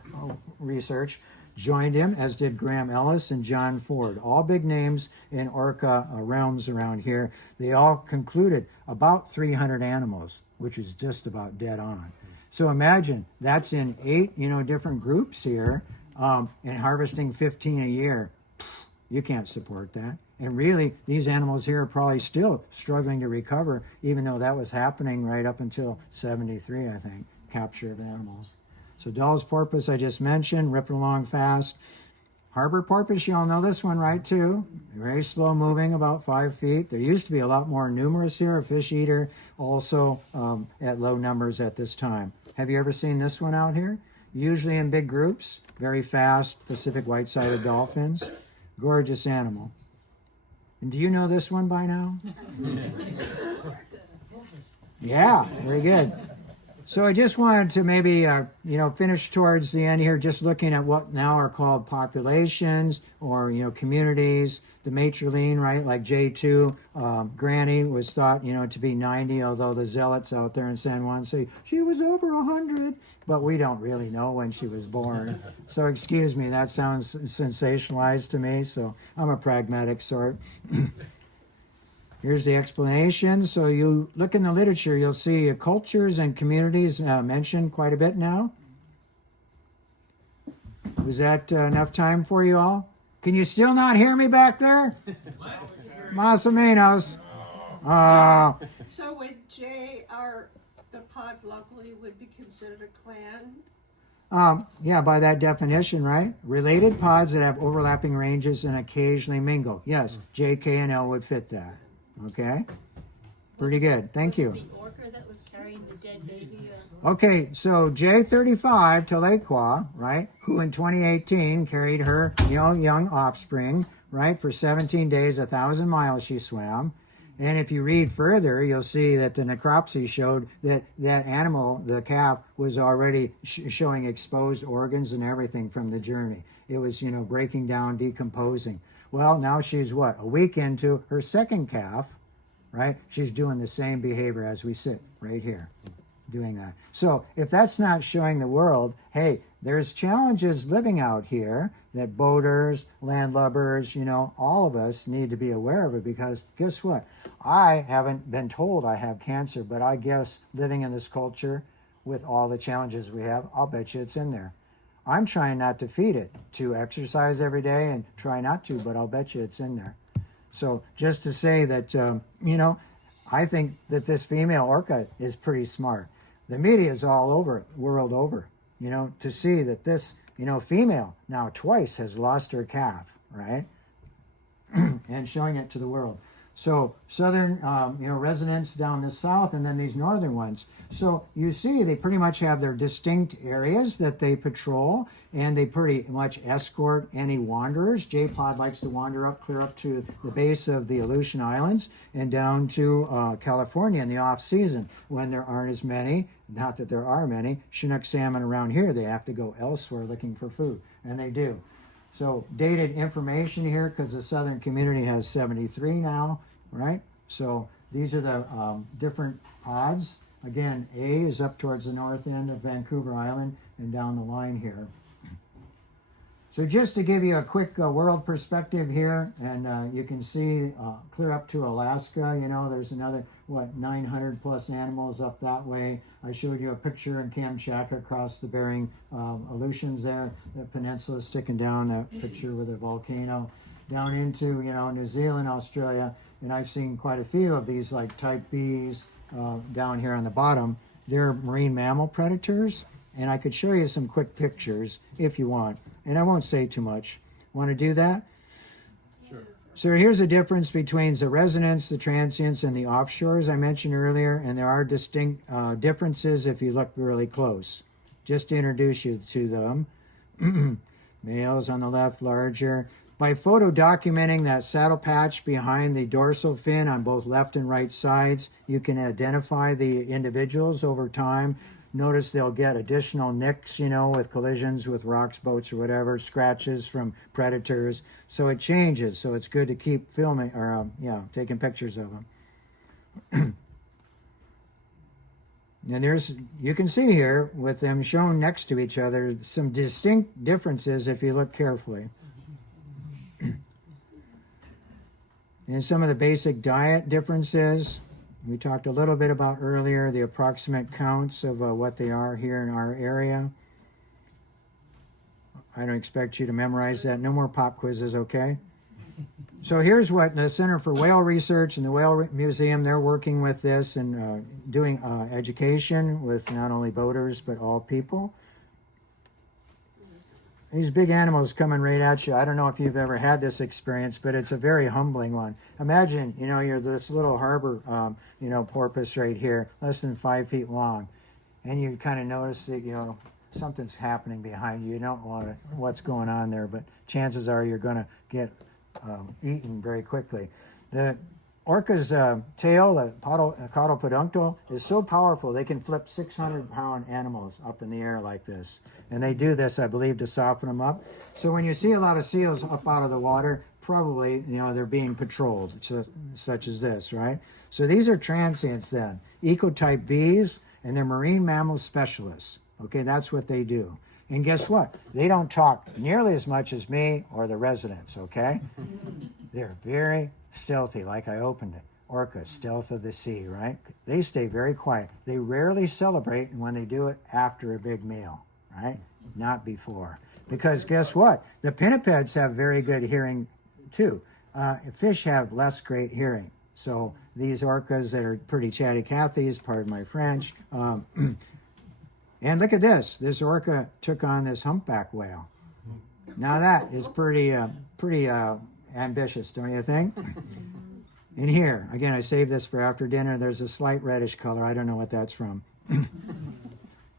Research joined him, as did Graham Ellis and John Ford, all big names in orca realms around here. They all concluded about 300 animals, which is just about dead on. So imagine, that's in 8 different groups here, and harvesting 15 a year. You can't support that. And really, these animals here are probably still struggling to recover, even though that was happening right up until 73, I think, capture of animals. So Dall's porpoise I just mentioned, ripping along fast. Harbor porpoise, you all know this one, right, too? Very slow moving, about 5 feet. There used to be a lot more numerous here, a fish eater, also at low numbers at this time. Have you ever seen this one out here? Usually in big groups, very fast, Pacific white-sided dolphins. Gorgeous animal. And do you know this one by now? Yeah, very good. So I just wanted to maybe, finish towards the end here, just looking at what now are called populations or, communities. The matriline, right, like J2, Granny was thought, to be 90, although the zealots out there in San Juan say she was over 100, but we don't really know when she was born. So excuse me, that sounds sensationalized to me, so I'm a pragmatic sort. Here's the explanation. So you look in the literature, you'll see cultures and communities mentioned quite a bit now. Was that enough time for you all? Can you still not hear me back there? Mas o menos. So would J, the pods locally would be considered a clan? Yeah, by that definition, right? Related pods that have overlapping ranges and occasionally mingle. Yes, J, K, and L would fit that. Okay? Pretty good. Thank you. The orca that was carrying the dead baby. Okay, so J35 Telequa, right, who in 2018 carried her young offspring, right, for 17 days, 1,000 miles she swam. And if you read further, you'll see that the necropsy showed that that animal, the calf, was already showing exposed organs and everything from the journey. It was, breaking down, decomposing. Well, now she's what? A week into her second calf, right? She's doing the same behavior as we sit right here, doing that. So if that's not showing the world, hey, there's challenges living out here that boaters, landlubbers, all of us need to be aware of it, because guess what? I haven't been told I have cancer, but I guess living in this culture with all the challenges we have, I'll bet you it's in there. I'm trying not to feed it, to exercise every day and try not to, but I'll bet you it's in there. So just to say that, I think that this female orca is pretty smart. The media is all over, world over, to see that this, female now twice has lost her calf, right? And showing it to the world. So southern, residents down the south, and then these northern ones. So you see they pretty much have their distinct areas that they patrol, and they pretty much escort any wanderers. J-Pod likes to wander up, clear up to the base of the Aleutian Islands and down to California in the off season when there aren't as many, not that there are many, Chinook salmon around here. They have to go elsewhere looking for food, and they do. So dated information here, because the southern community has 73 now, right? So these are the different pods. Again, A is up towards the north end of Vancouver Island and down the line here. So just to give you a quick world perspective here, and you can see clear up to Alaska, there's another, 900 plus animals up that way. I showed you a picture in Kamchatka across the Bering Aleutians there, the peninsula sticking down, that picture with a volcano, down into, New Zealand, Australia, and I've seen quite a few of these like type Bs down here on the bottom. They're marine mammal predators, and I could show you some quick pictures if you want, and I won't say too much. Want to do that? Sure. So here's the difference between the residents, the transients, and the offshores I mentioned earlier, and there are distinct differences if you look really close. Just to introduce you to them. Males on the left, larger. By photo documenting that saddle patch behind the dorsal fin on both left and right sides, you can identify the individuals over time. Notice they'll get additional nicks, with collisions with rocks, boats, or whatever, scratches from predators. So it changes. So it's good to keep filming or, taking pictures of them. And you can see here with them shown next to each other, some distinct differences if you look carefully. And some of the basic diet differences we talked a little bit about earlier, the approximate counts of what they are here in our area. I don't expect you to memorize that. No more pop quizzes, okay? So here's what the Center for Whale Research and the Museum, they're working with this and doing education with not only boaters but all people. These big animals coming right at you. I don't know if you've ever had this experience, but it's a very humbling one. Imagine, you're this little harbor, porpoise right here, less than 5 feet long, and you kind of notice that, something's happening behind you. You don't know what's going on there, but chances are you're going to get eaten very quickly. The orca's tail, the caudal peduncule, is so powerful they can flip 600-pound animals up in the air like this. And they do this, I believe, to soften them up. So when you see a lot of seals up out of the water, probably, they're being patrolled, such as this, right? So these are transients then, ecotype Bs, and they're marine mammal specialists. Okay, that's what they do. And guess what? They don't talk nearly as much as me or the residents, okay? They're very stealthy, like I opened it. Orca, stealth of the sea, right? They stay very quiet. They rarely celebrate, and when they do it, after a big meal, right? Not before. Because guess what? The pinnipeds have very good hearing, too. Fish have less great hearing. So these orcas that are pretty chatty Cathys, pardon my French, and look at this. This orca took on this humpback whale. Now that is pretty ambitious, don't you think? And here, again, I saved this for after dinner. There's a slight reddish color. I don't know what that's from.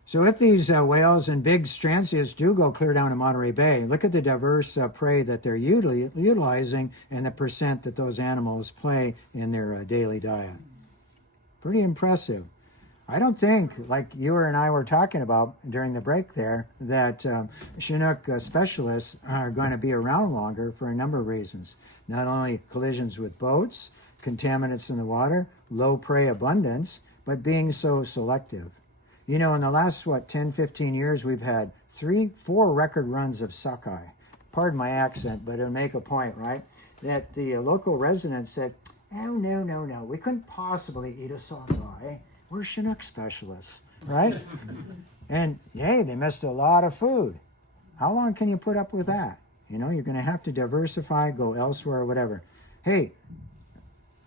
So if these whales and big transients do go clear down to Monterey Bay, look at the diverse prey that they're utilizing and the percent that those animals play in their daily diet. Pretty impressive. I don't think, like you and I were talking about during the break there, that Chinook specialists are going to be around longer for a number of reasons. Not only collisions with boats, contaminants in the water, low prey abundance, but being so selective. In the last, 10, 15 years, we've had 3-4 record runs of sockeye. Pardon my accent, but it'll make a point, right? That the local residents said, oh, no, we couldn't possibly eat a sockeye. We're Chinook specialists, right? And, hey, they missed a lot of food. How long can you put up with that? You're going to have to diversify, go elsewhere, or whatever. Hey,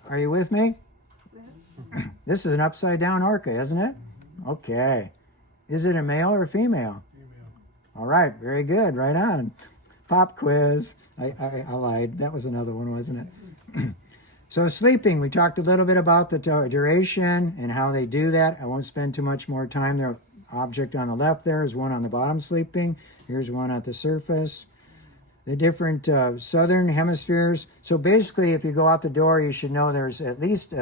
are you with me? This is an upside-down orca, isn't it? Okay. Is it a male or a female? Female. All right, very good, right on. Pop quiz. I lied. That was another one, wasn't it? So sleeping, we talked a little bit about the duration and how they do that. I won't spend too much more time there. Object on the left there is one on the bottom sleeping. Here's one at the surface. The different southern hemispheres. So basically, if you go out the door, you should know there's at least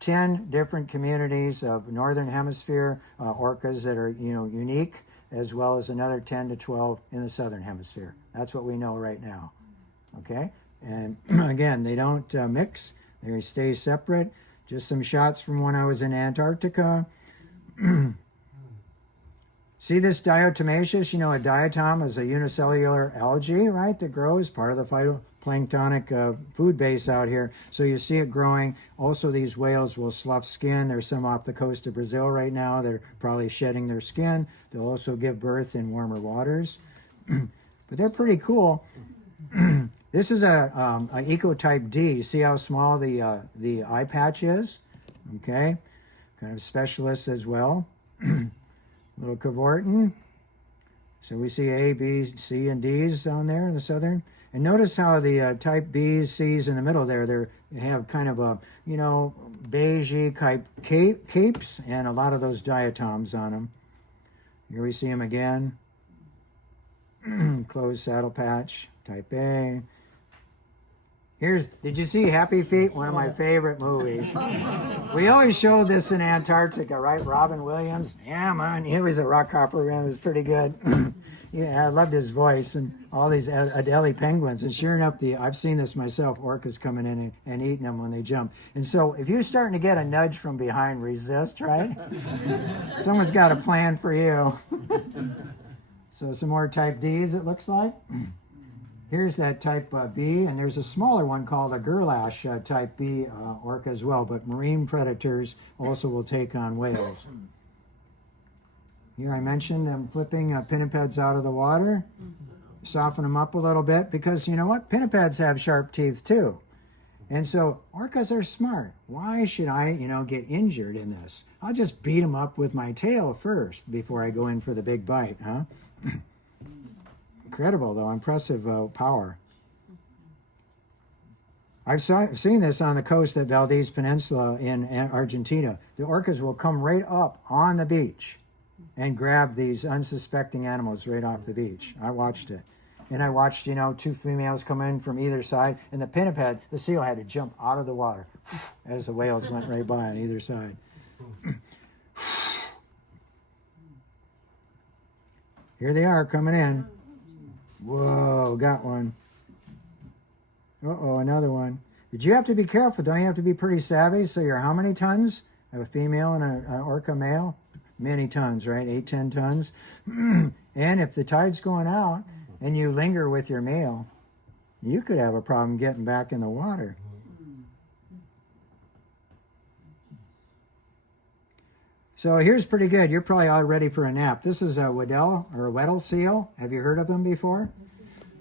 10 different communities of northern hemisphere orcas that are unique, as well as another 10 to 12 in the southern hemisphere. That's what we know right now. Okay, and again, they don't mix. They stay separate. Just some shots from when I was in Antarctica. See this diatomaceous? A diatom is a unicellular algae, right, that grows, part of the phytoplanktonic food base out here. So you see it growing. Also, these whales will slough skin. There's some off the coast of Brazil right now that are probably shedding their skin. They'll also give birth in warmer waters. But they're pretty cool. This is a ecotype D. You see how small the eye patch is? Okay, kind of specialists as well. Little cavortin. So we see A, B, C, and D's down there in the southern. And notice how the type B's, C's in the middle there, they have kind of a, beigey type capes and a lot of those diatoms on them. Here we see them again. Closed saddle patch, type A. Did you see Happy Feet? One of my favorite movies. We always showed this in Antarctica, right? Robin Williams. Yeah, man, he was a rock hopper and it was pretty good. Yeah, I loved his voice and all these Adelie penguins. And sure enough, I've seen this myself, orcas coming in and eating them when they jump. And so if you're starting to get a nudge from behind, resist, right? Someone's got a plan for you. So some more type Ds, it looks like. Here's that type B, and there's a smaller one called a Gerlache type B orca as well, but marine predators also will take on whales. Here I mentioned them flipping pinnipeds out of the water. soften them up a little bit, because you know what? Pinnipeds have sharp teeth too. And so orcas are smart. Why should I, get injured in this? I'll just beat them up with my tail first before I go in for the big bite, huh? Incredible, though. Impressive power. I've seen this on the coast at Valdez Peninsula in Argentina. The orcas will come right up on the beach and grab these unsuspecting animals right off the beach. I watched it. And I watched, two females come in from either side, and the pinniped, the seal, had to jump out of the water as the whales went right by on either side. Here they are coming in. Whoa, got one. Uh-oh, another one. But you have to be careful. Don't you have to be pretty savvy? So you're how many tons? A female and an orca male? Many tons, right? 8, 10 tons. And if the tide's going out and you linger with your male, you could have a problem getting back in the water. So here's pretty good. You're probably all ready for a nap. This is a Weddell seal. Have you heard of them before?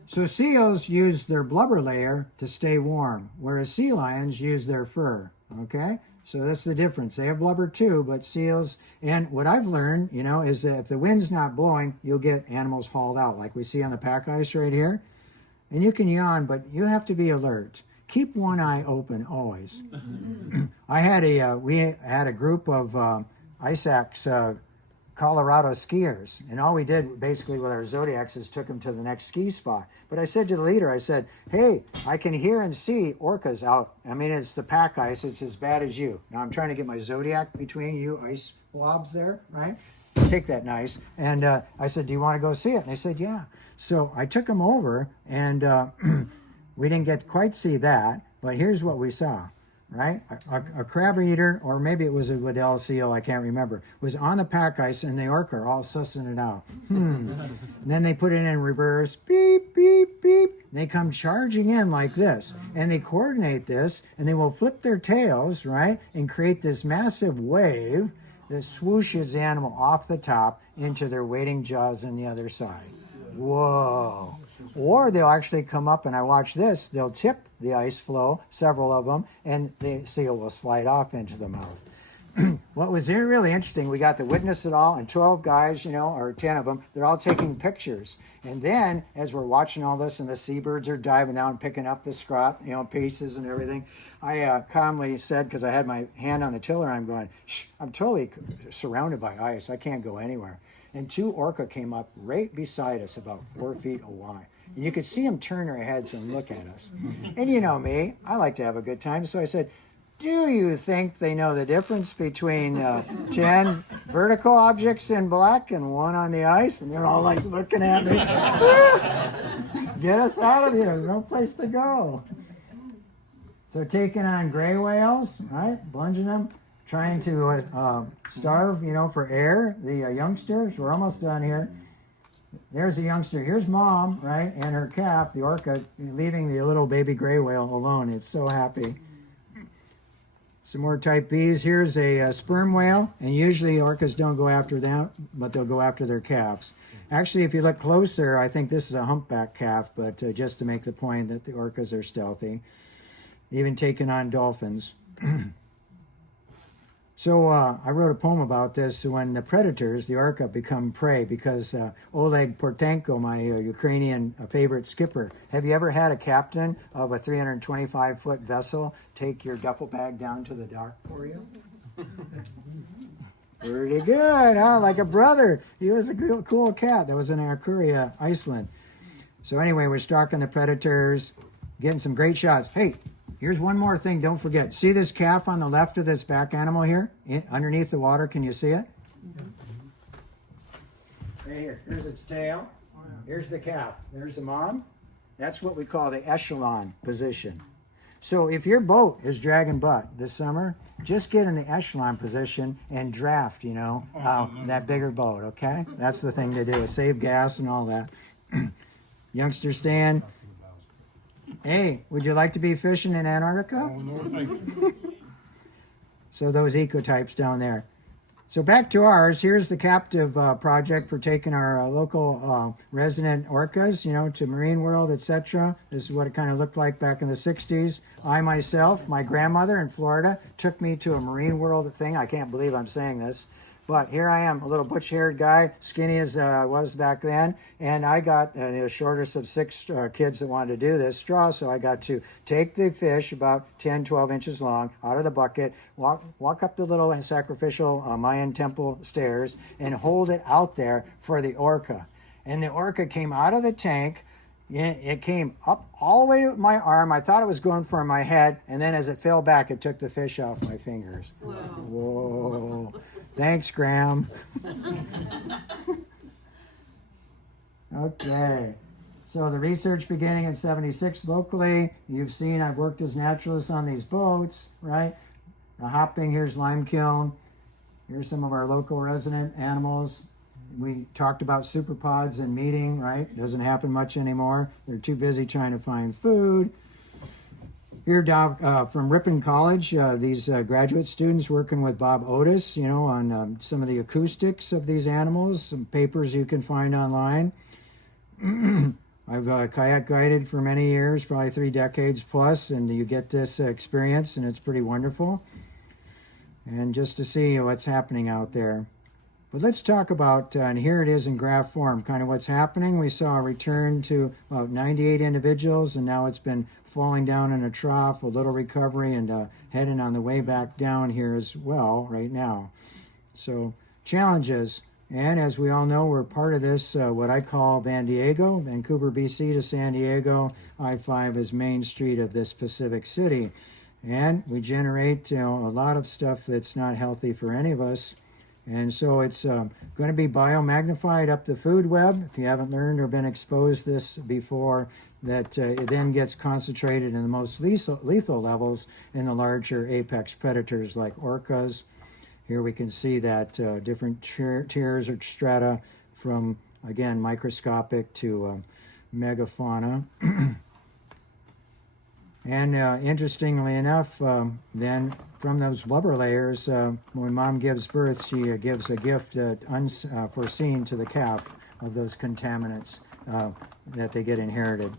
So seals use their blubber layer to stay warm, whereas sea lions use their fur, okay? So that's the difference. They have blubber too, but seals, and what I've learned, is that if the wind's not blowing, you'll get animals hauled out, like we see on the pack ice right here. And you can yawn, but you have to be alert. Keep one eye open always. We had a group of ISAC's Colorado skiers, and all we did basically with our Zodiacs is took them to the next ski spot. But I said to the leader, I said, hey, I can hear and see orcas out. I mean, it's the pack ice. It's as bad as you. Now I'm trying to get my Zodiac between you ice blobs there, right? Take that nice. And I said, do you want to go see it? And they said, yeah. So I took them over, and we didn't get quite see that, but here's what we saw. Right? A crab eater, or maybe it was a Weddell seal, I can't remember, was on the pack ice, and the orca are all sussing it out. And then they put it in reverse, beep, beep, beep. And they come charging in like this, and they coordinate this, and they will flip their tails, right, and create this massive wave that swooshes the animal off the top into their waiting jaws on the other side. Whoa. Or they'll actually come up, and I watch this, they'll tip the ice floe, several of them, and the seal will slide off into the mouth. What was really interesting, we got to witness it all, and 12 guys, or 10 of them, they're all taking pictures. And then, as we're watching all this, and the seabirds are diving out and picking up the scrot, pieces and everything, I calmly said, because I had my hand on the tiller, I'm going, shh, I'm totally surrounded by ice. I can't go anywhere. And 2 orca came up right beside us, about 4 feet away. And you could see them turn their heads and look at us. And you know me, I like to have a good time. So I said, do you think they know the difference between 10 vertical objects in black and 1 on the ice? And they're all like looking at me. Get us out of here. No place to go. So taking on gray whales, right? Plunging them. Trying to starve, for air. The youngsters, we're almost done here. There's the youngster. Here's mom, right, and her calf, the orca, leaving the little baby gray whale alone. It's so happy. Some more type Bs. Here's a sperm whale, and usually orcas don't go after them, but they'll go after their calves. Actually, if you look closer, I think this is a humpback calf, but just to make the point that the orcas are stealthy. Even taking on dolphins. So I wrote a poem about this when the predators, the orca, become prey, because Oleg Portenko, my Ukrainian favorite skipper, have you ever had a captain of a 325-foot vessel take your duffel bag down to the dock for you? Pretty good, huh? Like a brother. He was a cool cat. That was in Arcuria, Iceland. So anyway, we're stalking the predators, getting some great shots. Hey, here's one more thing, don't forget. See this calf on the left of this back animal here? Underneath the water, can you see it? Right here. Here's its tail. Here's the calf. There's the mom. That's what we call the echelon position. So if your boat is dragging butt this summer, just get in the echelon position and draft, that bigger boat, okay? That's the thing to do. Save gas and all that. Youngster Stan. Hey, would you like to be fishing in Antarctica? Oh, no, thank you. So those ecotypes down there. So back to ours. Here's the captive project for taking our local resident orcas, to Marine World, etc. This is what it kind of looked like back in the 60s. I myself, my grandmother in Florida, took me to a Marine World thing. I can't believe I'm saying this. But here I am, a little butch-haired guy, skinny as I was back then, and I got the shortest of 6 kids that wanted to do this straw, so I got to take the fish about 10, 12 inches long out of the bucket, walk up the little sacrificial Mayan temple stairs, and hold it out there for the orca. And the orca came out of the tank. It came up all the way to my arm. I thought it was going for my head, and then as it fell back, it took the fish off my fingers. Wow. Whoa. Thanks, Graham. Okay. So the research beginning in 76 locally. You've seen I've worked as naturalist on these boats, right? The hopping, here's lime kiln. Here's some of our local resident animals. We talked about superpods in meeting, right? Doesn't happen much anymore. They're too busy trying to find food. Here, from Ripon College, these graduate students working with Bob Otis, on some of the acoustics of these animals, some papers you can find online. I've kayak guided for many years, probably 3 decades plus, and you get this experience, and it's pretty wonderful. And just to see what's happening out there. But let's talk about, and here it is in graph form, kind of what's happening. We saw a return to about 98 individuals, and now it's been falling down in a trough, a little recovery, and heading on the way back down here as well right now. So challenges, and as we all know, we're part of this, what I call Van Diego, Vancouver, BC to San Diego. I-5 is Main Street of this Pacific city. And we generate a lot of stuff that's not healthy for any of us. And so it's going to be biomagnified up the food web. If you haven't learned or been exposed to this before, that it then gets concentrated in the most lethal levels in the larger apex predators like orcas. Here we can see that different tiers or strata from, again, microscopic to megafauna. And interestingly enough, then from those blubber layers, when mom gives birth, she gives a gift unforeseen to the calf of those contaminants that they get inherited.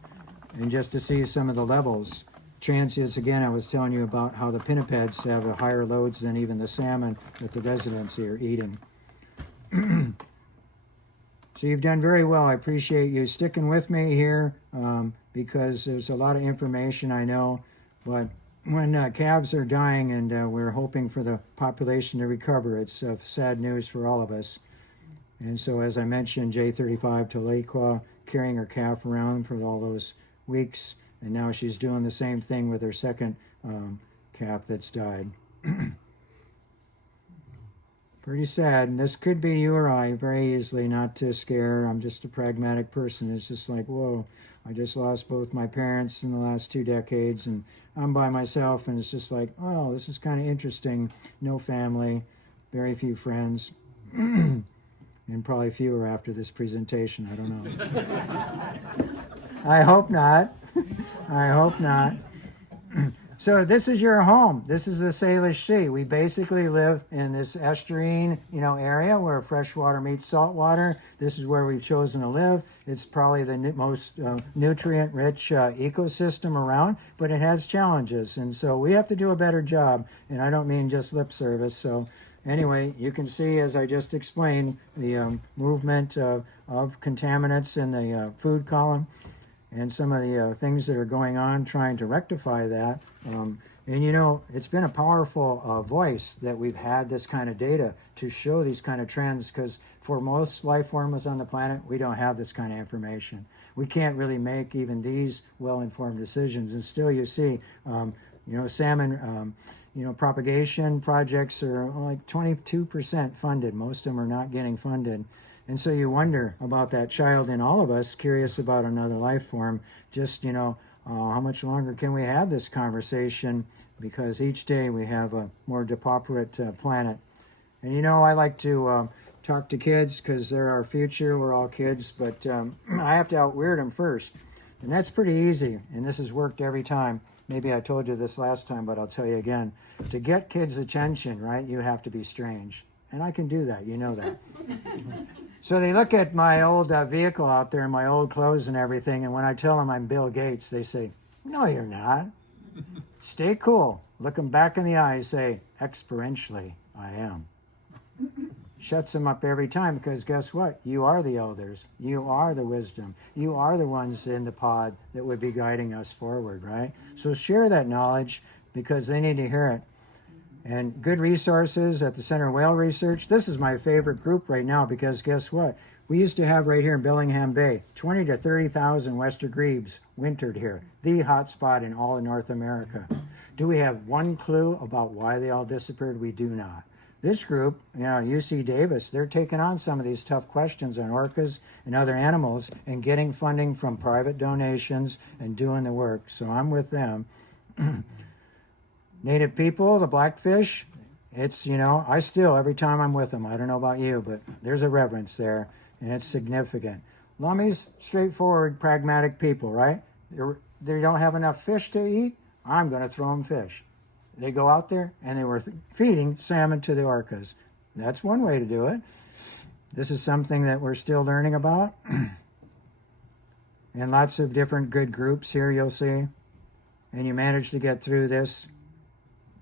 And just to see some of the levels, transients, again, I was telling you about how the pinnipeds have higher loads than even the salmon that the residents are eating. So you've done very well. I appreciate you sticking with me here because there's a lot of information, I know, but when calves are dying and we're hoping for the population to recover, it's sad news for all of us. And so as I mentioned, J35 Taliqua carrying her calf around for all those weeks, and now she's doing the same thing with her second calf that's died. Pretty sad, and this could be you or I very easily, not to scare. I'm just a pragmatic person. It's just like, whoa, I just lost both my parents in the last 2 decades, and I'm by myself, and it's just like, oh, this is kind of interesting. No family, very few friends, and probably fewer after this presentation. I don't know. I hope not. I hope not. So this is your home. This is the Salish Sea. We basically live in this estuarine, area where freshwater meets saltwater. This is where we've chosen to live. It's probably the most nutrient-rich ecosystem around, but it has challenges, and so we have to do a better job. And I don't mean just lip service. So anyway, you can see, as I just explained, the movement of contaminants in the food column, and some of the things that are going on trying to rectify that. And it's been a powerful voice that we've had this kind of data to show these kind of trends, because for most life forms on the planet, we don't have this kind of information. We can't really make even these well-informed decisions. And still you see, salmon, propagation projects are like 22% funded. Most of them are not getting funded. And so you wonder about that child in all of us, curious about another life form. Just, how much longer can we have this conversation? Because each day we have a more depauperate planet. And I like to talk to kids because they're our future. We're all kids, but I have to out-weird them first. And that's pretty easy, and this has worked every time. Maybe I told you this last time, but I'll tell you again. To get kids' attention, right, you have to be strange. and I can do that. You know that. So they look at my old vehicle out there and my old clothes and everything, and when I tell them I'm Bill Gates, they say, "No, you're not. Stay cool." Look them back in the eye, say, "Experientially, I am." Shuts them up every time, because guess what? You are the elders. You are the wisdom. You are the ones in the pod that would be guiding us forward, right? So share that knowledge, because they need to hear it. And good resources at the Center of Whale Research. This is my favorite group right now, because guess what? We used to have right here in Bellingham Bay 20 to 30,000 Wester grebes wintered here, the hot spot in all of North America. Do we have one clue about why they all disappeared? We do not. This group, UC Davis, they're taking on some of these tough questions on orcas and other animals and getting funding from private donations and doing the work. So I'm with them. Native people, the blackfish, it's, I still, every time I'm with them, I don't know about you, but there's a reverence there, and it's significant. Lummies, straightforward, pragmatic people, right? They don't have enough fish to eat, I'm going to throw them fish. They go out there, and they were feeding salmon to the orcas. That's one way to do it. This is something that we're still learning about. And lots of different good groups here, you'll see. And you managed to get through this.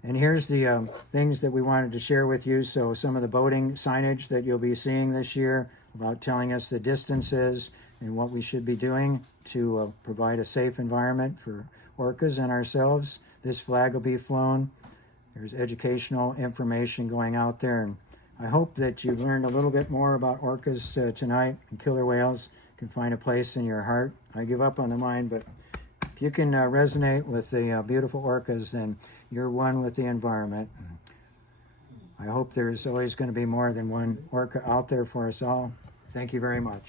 And here's the things that we wanted to share with you. So some of the boating signage that you'll be seeing this year about telling us the distances and what we should be doing to provide a safe environment for orcas and ourselves. This flag will be flown. There's educational information going out there. And I hope that you've learned a little bit more about orcas tonight and killer whales. Can find a place in your heart. I give up on the mind, but if you can resonate with the beautiful orcas, then you're one with the environment. I hope there's always going to be more than one orca out there for us all. Thank you very much.